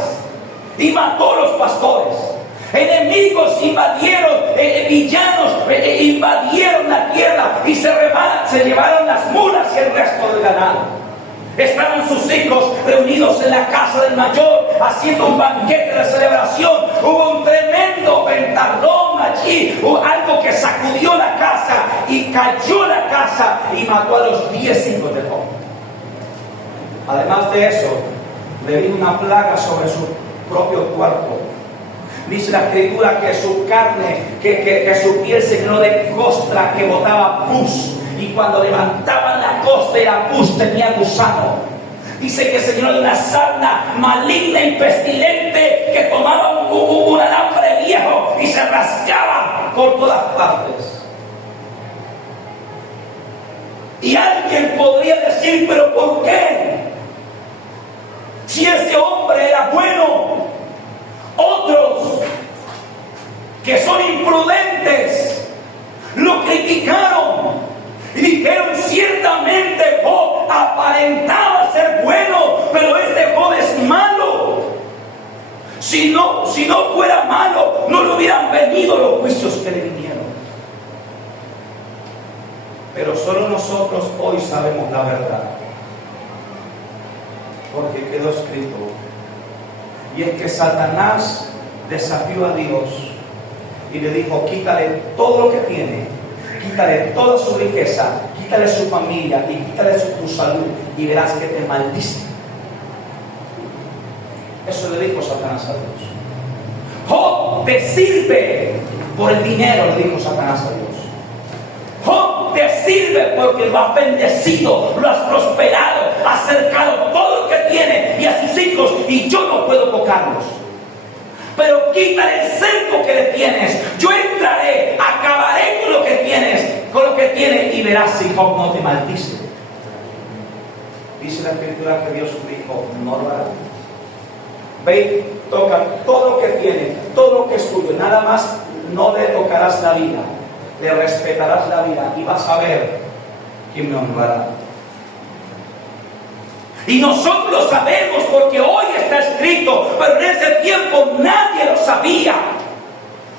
y mató los pastores. Enemigos invadieron, villanos invadieron la tierra y se llevaron las mulas y el resto del ganado. Estaban sus hijos reunidos en la casa del mayor haciendo un banquete de celebración. Hubo un tremendo ventarrón allí, hubo algo que sacudió la casa y cayó la casa y mató a los 10 hijos de Job. Además de eso, le vino una plaga sobre su propio cuerpo. Dice la escritura que su carne, que su piel se llenó de costra que botaba pus. Y cuando levantaban la costa y la pus tenía gusano. Dice que se llenó de una sarna maligna y pestilente que tomaba un alambre viejo y se rascaba por todas partes. Y alguien podría decir, ¿pero por qué? Si ese hombre era bueno. Otros que son imprudentes lo criticaron y dijeron, ciertamente Job aparentaba ser bueno, pero ese Job es malo. Si no fuera malo, no le hubieran venido los juicios que le vinieron. Pero solo nosotros hoy sabemos la verdad, porque quedó escrito. Y es que Satanás desafió a Dios y le dijo, quítale todo lo que tiene, quítale toda su riqueza, quítale su familia y quítale tu salud y verás que te maldice. Eso le dijo Satanás a Dios. Job te sirve por el dinero, le dijo Satanás a Dios. Job te sirve porque lo has bendecido, lo has prosperado, has cercado todo lo que tiene y a sus hijos, y yo no puedo tocarlos. Pero quítale el cerco que le tienes. Yo entraré, acabaré con lo que tienes, y verás si Job no te maldice. Dice la escritura que Dios dijo, no lo hará. Ve, toca todo lo que tiene, todo lo que es tuyo, nada más no le tocarás la vida. Le respetarás la vida y vas a ver quién me honrará. Y nosotros lo sabemos porque hoy está escrito, pero en ese tiempo nadie lo sabía.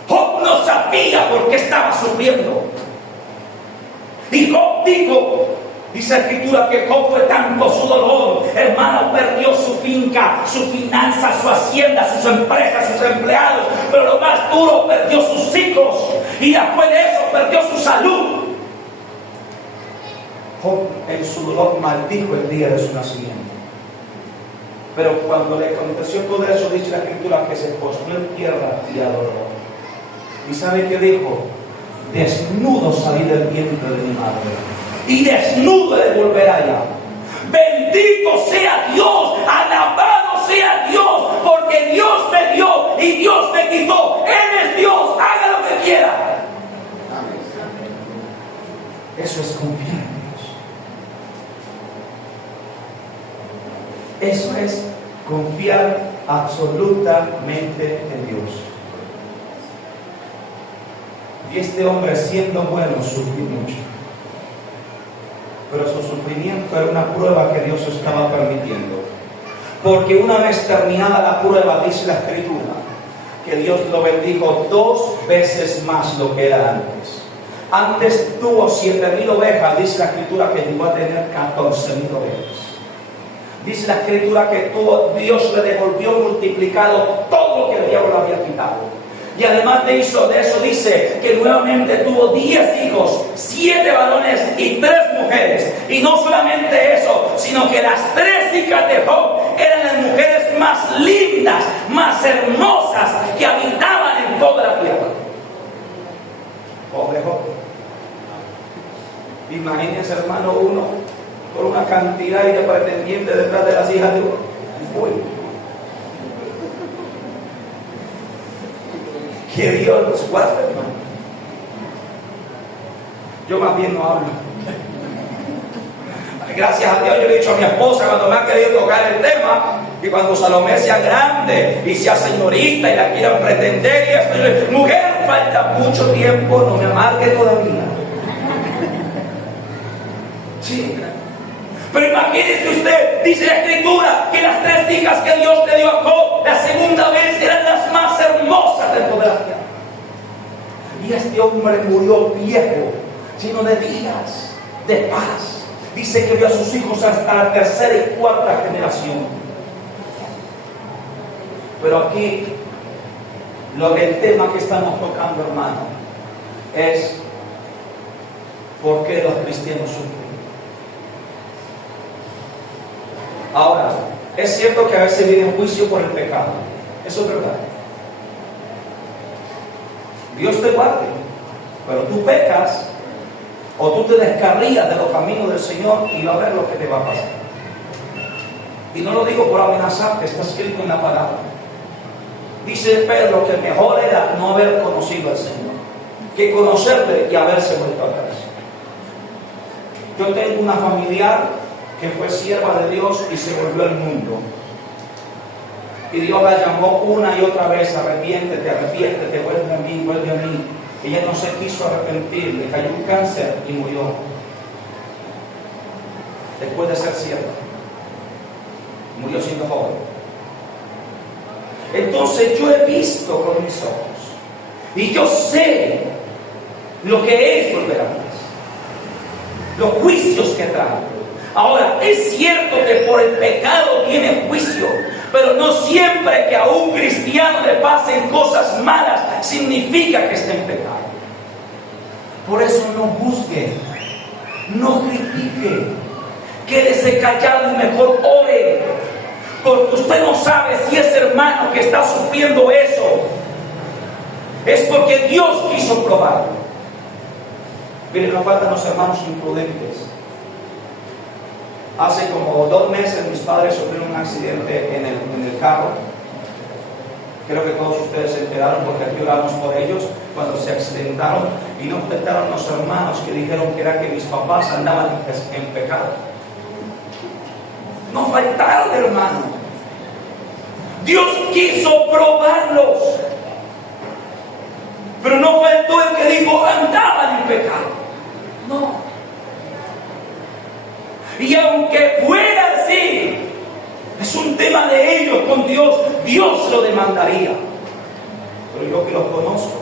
Job no sabía por qué estaba sufriendo. Y Job dijo, dice la escritura que Job fue tanto su dolor, hermano, perdió su finca, su finanza, su hacienda, sus empresas, sus empleados, pero lo más duro, perdió sus hijos, y después de eso perdió su salud. Job en su dolor maldijo el día de su nacimiento. Pero cuando le aconteció todo eso, dice la escritura que se postró en tierra y adoró. ¿Y sabe qué dijo? Desnudo salí del vientre de mi madre, y desnudo de volver allá. Bendito sea Dios, alabado sea Dios, porque Dios me dio y Dios me quitó. Él es Dios, haga lo que quiera. Eso es confiar en Dios. Eso es confiar absolutamente en Dios. Y este hombre, siendo bueno, sufrió mucho. Pero su sufrimiento era una prueba que Dios estaba permitiendo. Porque una vez terminada la prueba, dice la escritura, que Dios lo bendijo 2 veces más lo que era antes. Antes tuvo 7,000 ovejas, dice la escritura que llegó a tener 14,000 ovejas. Dice la escritura que Dios le devolvió multiplicado todo lo que el diablo le había quitado. Y además de eso dice que nuevamente tuvo 10 hijos, 7 varones y 3 mujeres. Y no solamente eso, sino que las 3 hijas de Job eran las mujeres más lindas, más hermosas que habitaban en toda la tierra. Pobre Job. Imagínense, hermano, uno con una cantidad de pretendientes detrás de las hijas de uno. Que Dios nos guarde, hermano. Yo más bien no hablo. Gracias a Dios, yo le he dicho a mi esposa cuando me ha querido tocar el tema, y cuando Salomé sea grande y sea señorita y la quieran pretender, y esto, mujer, falta mucho tiempo, no me amargue todavía. Sí. Pero imagínese usted, dice la Escritura, que las 3 hijas que Dios le dio a Job, la segunda vez eran las más hermosas de toda la tierra. Y este hombre murió viejo, lleno de días, de paz. Dice que vio a sus hijos hasta la 3ª y 4ª generación. Pero aquí, el tema que estamos tocando, hermano, es ¿por qué los cristianos sufren? Ahora, es cierto que a veces viene juicio por el pecado. Eso es verdad. Dios te guarde, pero tú pecas o tú te descarrías de los caminos del Señor y va a ver lo que te va a pasar. Y no lo digo por amenazarte, está escrito en la palabra. Dice Pedro que mejor era no haber conocido al Señor que conocerle y haberse vuelto atrás. Yo tengo una familiar que fue sierva de Dios y se volvió al mundo. Y Dios la llamó una y otra vez: arrepiéntete, arrepiéntete, vuelve a mí, vuelve a mí. Ella no se quiso arrepentir, le cayó un cáncer y murió. Después de ser sierva, murió siendo joven. Entonces yo he visto con mis ojos y yo sé lo que es volver atrás, los juicios que trae. Ahora, es cierto que por el pecado viene juicio, pero no siempre que a un cristiano le pasen cosas malas significa que esté en pecado. Por eso no juzgue, no critique, quédese callado y mejor ore, porque usted no sabe si ese hermano que está sufriendo eso es porque Dios quiso probarlo. Miren, nos faltan los hermanos imprudentes. Hace como 2 meses mis padres sufrieron un accidente en el carro. Creo que todos ustedes se enteraron porque aquí oramos por ellos cuando se accidentaron, y no faltaron los hermanos que dijeron que era que mis papás andaban en pecado. No faltaron, hermano. Dios quiso probarlos, pero no faltó el que dijo andaban en pecado. No. Y aunque fuera así, es un tema de ellos con Dios. Dios lo demandaría. Pero yo que los conozco,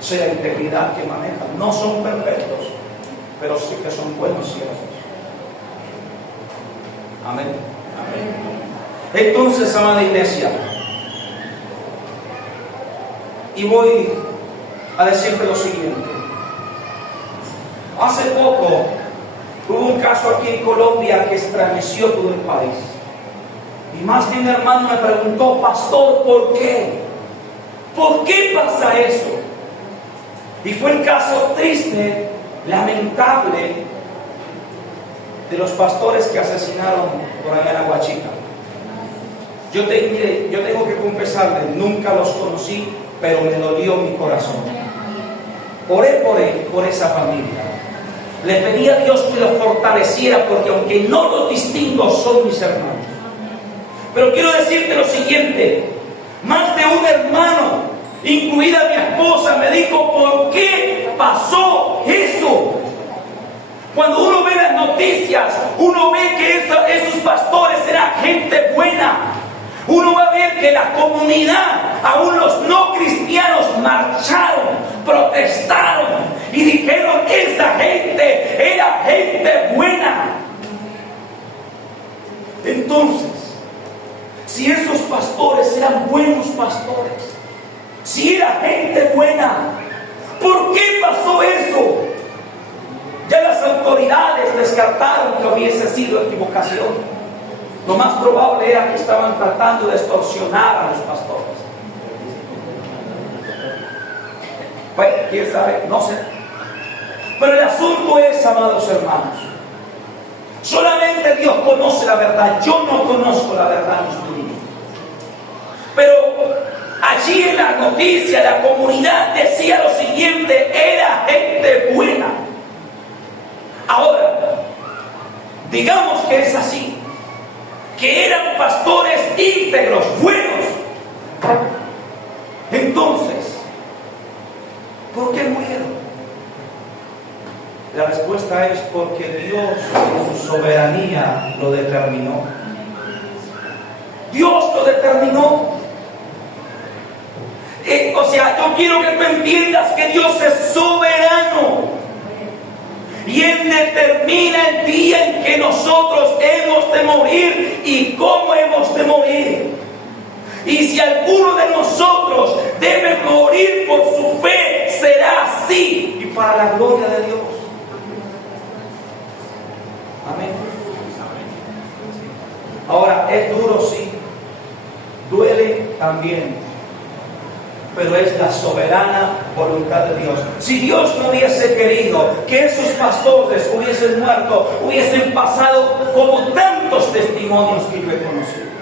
sé la integridad que manejan. No son perfectos, pero sí que son buenos siervos. Amén. Amén. Entonces, amada iglesia, y voy a decirte lo siguiente. Hace poco hubo un caso aquí en Colombia que estremeció todo el país. Y más de un hermano me preguntó: pastor, ¿por qué? ¿Por qué pasa eso? Y fue el caso triste, lamentable, de los pastores que asesinaron por allá en Aguachica. Yo tengo que confesarle, nunca los conocí, pero me dolió mi corazón. Oré por esa familia. Le pedí a Dios que los fortaleciera, porque aunque no los distingo, son mis hermanos. Pero quiero decirte lo siguiente: más de un hermano, incluida mi esposa, me dijo: ¿por qué pasó eso? Cuando uno ve las noticias, uno ve que esos pastores eran gente buena. Uno va a ver que la comunidad, aún los no cristianos, marcharon, protestaron y dijeron: esa gente era gente buena. Entonces, si esos pastores eran buenos pastores, si era gente buena, ¿por qué pasó eso? Ya las autoridades descartaron que hubiese sido equivocación. Lo más probable era que estaban tratando de extorsionar a los pastores. Bueno, quién sabe, no sé. Pero el asunto es, amados hermanos, solamente Dios conoce la verdad. Yo no conozco la verdad en los niños. Pero allí en la noticia, la comunidad decía lo siguiente: era gente buena. Ahora, digamos que es así, que eran pastores íntegros, buenos. Entonces, ¿por qué murieron? La respuesta es porque Dios en su soberanía lo determinó. Dios lo determinó. O sea, yo quiero que tú entiendas que Dios es soberano. Y Él determina el día en que nosotros hemos de morir y cómo hemos de morir. Y si alguno de nosotros debe morir por su fe, será así y para la gloria de Dios. Amén. Ahora, es duro, sí. Duele también. Pero es la soberana voluntad de Dios. Si Dios no hubiese querido que esos pastores hubiesen muerto, hubiesen pasado como tantos testimonios que yo he conocido.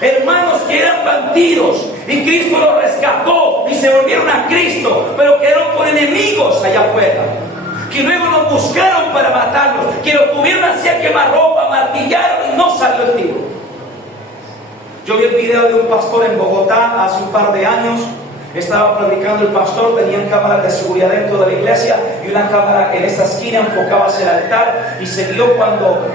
Hermanos que eran bandidos y Cristo los rescató y se volvieron a Cristo, pero quedaron por enemigos allá afuera. Que luego los buscaron para matarlos, que los tuvieron así a quemarropa, martillaron y no salió el tiro. Yo vi el video de un pastor en Bogotá hace un par de años. Estaba predicando el pastor, tenían cámaras de seguridad dentro de la iglesia y una cámara en esa esquina enfocaba hacia el altar, y se vio cuando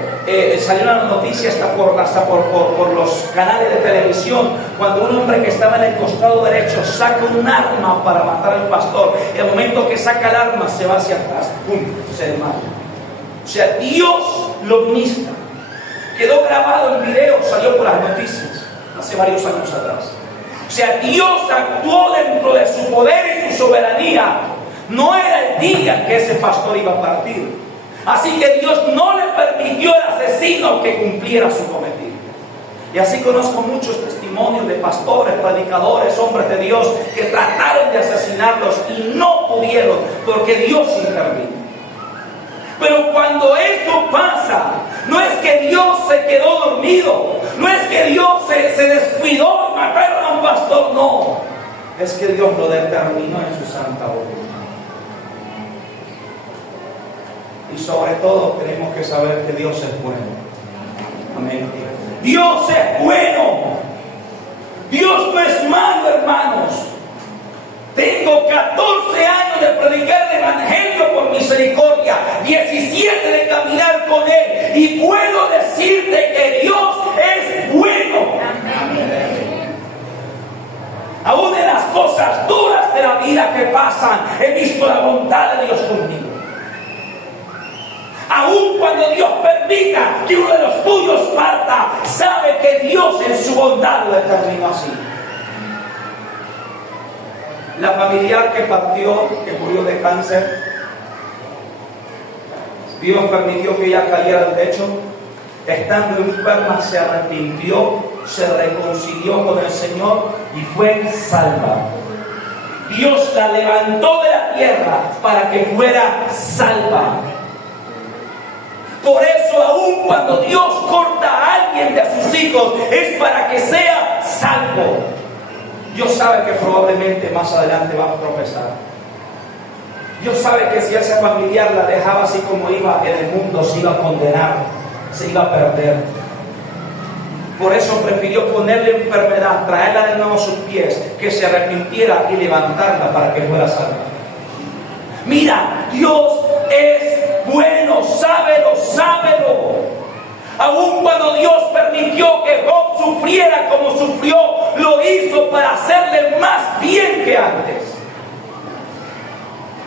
salió la noticia hasta por los canales de televisión, cuando un hombre que estaba en el costado derecho saca un arma para matar al pastor. En el momento que saca el arma se va hacia atrás, ¡pum!, se desmaya. O sea, Dios lo ministra. Quedó grabado el video, salió por las noticias hace varios años atrás. O sea, Dios actuó dentro de su poder y su soberanía. No era el día que ese pastor iba a partir. Así que Dios no le permitió al asesino que cumpliera su cometido. Y así conozco muchos testimonios de pastores, predicadores, hombres de Dios que trataron de asesinarlos y no pudieron porque Dios intervino. Pero cuando eso pasa, no es que Dios se quedó dormido, no es que Dios se descuidó y mataron a un pastor, no. Es que Dios lo determinó en su santa voluntad. Y sobre todo tenemos que saber que Dios es bueno. Amén. Dios es bueno. Dios no es malo, hermanos. Tengo 14 años de predicar el Evangelio por misericordia, 17 de caminar con Él, y puedo decirte que Dios es bueno. Amén. Aún en las cosas duras de la vida que pasan, he visto la bondad de Dios conmigo. Aún cuando Dios permita que uno de los tuyos parta, sabe que Dios en su bondad lo determinó así. La familiar que partió, que murió de cáncer, Dios permitió que ella cayera al techo. Estando enferma, se arrepintió, se reconcilió con el Señor y fue salva. Dios la levantó de la tierra para que fuera salva. Por eso, aun cuando Dios corta a alguien de sus hijos, es para que sea salvo. Dios sabe que probablemente más adelante va a tropezar. Dios sabe que si ese familiar la dejaba así como iba en el mundo, se iba a condenar, se iba a perder. Por eso prefirió ponerle enfermedad, traerla de nuevo a sus pies, que se arrepintiera y levantarla para que fuera salva. Mira, Dios es bueno, sábelo, sábelo. Aun cuando Dios permitió que Job sufriera como sufrió, lo hizo para hacerle más bien que antes,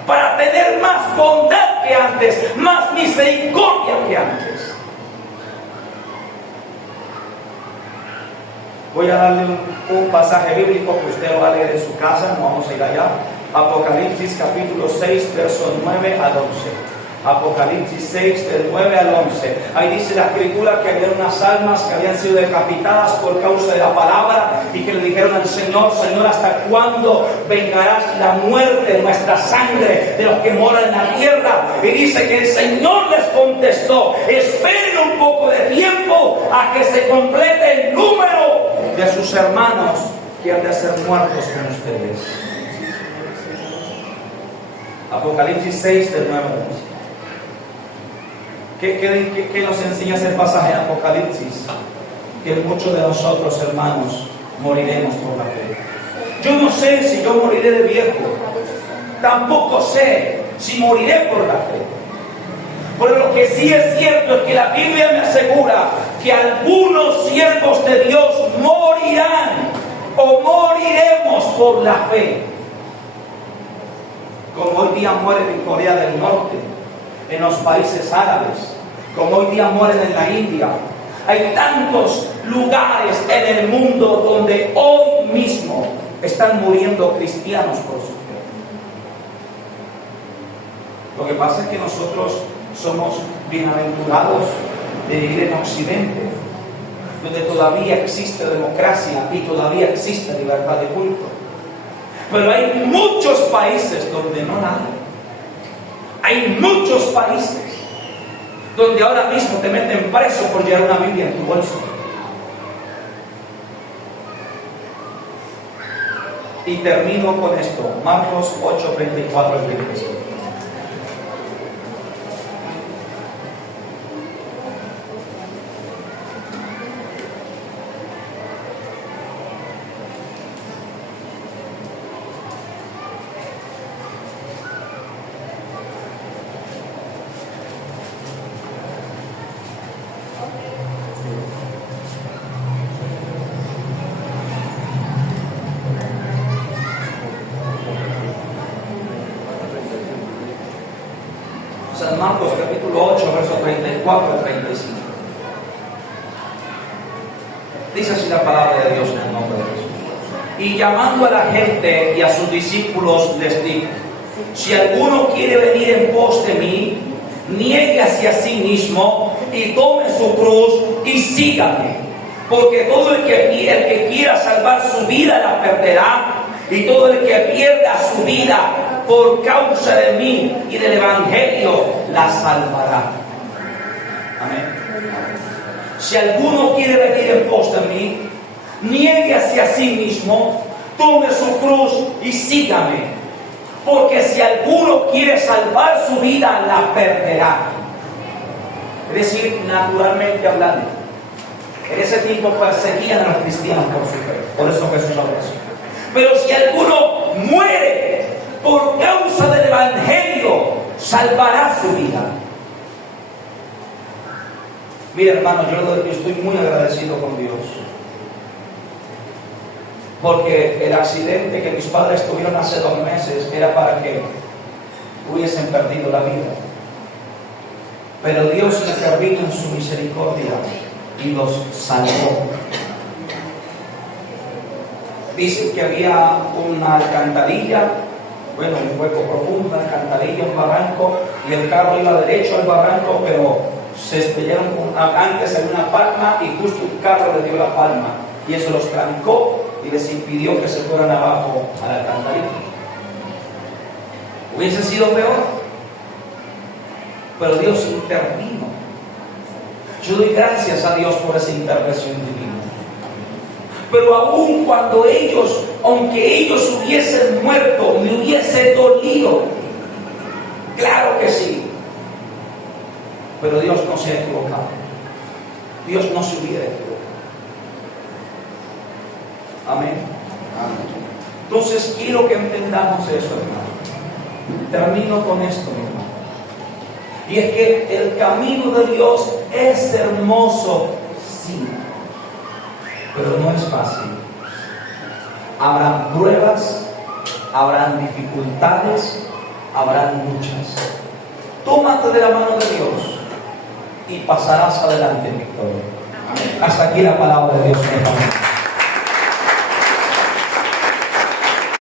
para tener más bondad que antes, más misericordia que antes. Voy a darle un pasaje bíblico que usted lo va a leer en su casa, no vamos a ir allá. Apocalipsis capítulo 6, versos 9 al 11. Apocalipsis 6, del 9 al 11. Ahí dice la escritura que había unas almas que habían sido decapitadas por causa de la palabra y que le dijeron al Señor: Señor, ¿hasta cuándo vengarás la muerte, nuestra sangre, de los que moran en la tierra? Y dice que el Señor les contestó: esperen un poco de tiempo a que se complete el número de sus hermanos que han de ser muertos con ustedes. Apocalipsis 6, del 9 al 11. ¿Qué nos enseña ese pasaje de Apocalipsis? Que muchos de nosotros, hermanos, moriremos por la fe. Yo no sé si yo moriré de viejo. Tampoco sé si moriré por la fe. Pero lo que sí es cierto es que la Biblia me asegura que algunos siervos de Dios morirán o moriremos por la fe. Como hoy día mueren en Corea del Norte, en los países árabes, como hoy día mueren en la India. Hay tantos lugares en el mundo donde hoy mismo están muriendo cristianos por su fe. Lo que pasa es que nosotros somos bienaventurados de vivir en Occidente, donde todavía existe democracia y todavía existe libertad de culto. Pero hay muchos países donde no la hay. Hay muchos países donde ahora mismo te meten preso por llevar una Biblia en tu bolso. Y termino con esto, Marcos 8, 24 al 25. San Marcos capítulo 8, versos 34 al 35. Dice así la palabra de Dios en el nombre de Jesús. Y llamando a la gente y a sus discípulos les dijo: si alguno quiere venir en pos de mí, niéguese a sí mismo y tome su cruz y sígame. Porque todo el que quiera salvar su vida la perderá, y todo el que pierda su vida por causa de mí y del Evangelio la salvará. Amén. Si alguno quiere venir en pos de mí, niéguese a sí mismo, tome su cruz y sígame. Porque si alguno quiere salvar su vida, la perderá. Es decir, naturalmente hablando, en ese tiempo perseguían a los cristianos por su fe. Por eso Jesús habló así. Pero si alguno muere por causa del Evangelio, salvará su vida. Mira, hermano, yo estoy muy agradecido con Dios, porque el accidente que mis padres tuvieron hace 2 meses era para que hubiesen perdido la vida. Pero Dios intervino en su misericordia y los salvó. Dicen que había una alcantarilla, bueno, un hueco profundo, una alcantarilla, un barranco, y el carro iba derecho al barranco, pero se estrellaron antes en una palma y justo un carro le dio la palma, y eso los trancó y les impidió que se fueran abajo a la alcantarilla. Hubiese sido peor, pero Dios intervino. Yo doy gracias a Dios por esa intervención divina. Pero aún cuando ellos, aunque ellos hubiesen muerto, me hubiese dolido. Claro que sí. Pero Dios no se ha equivocado. Dios no se hubiera equivocado. Amén. Entonces quiero que entendamos eso, hermano. Termino con esto, hermano. Y es que el camino de Dios es hermoso, sí, pero no es fácil. Habrán pruebas, habrán dificultades, habrán luchas. Tómate de la mano de Dios y pasarás adelante en victoria. Hasta aquí la palabra de Dios, hermano.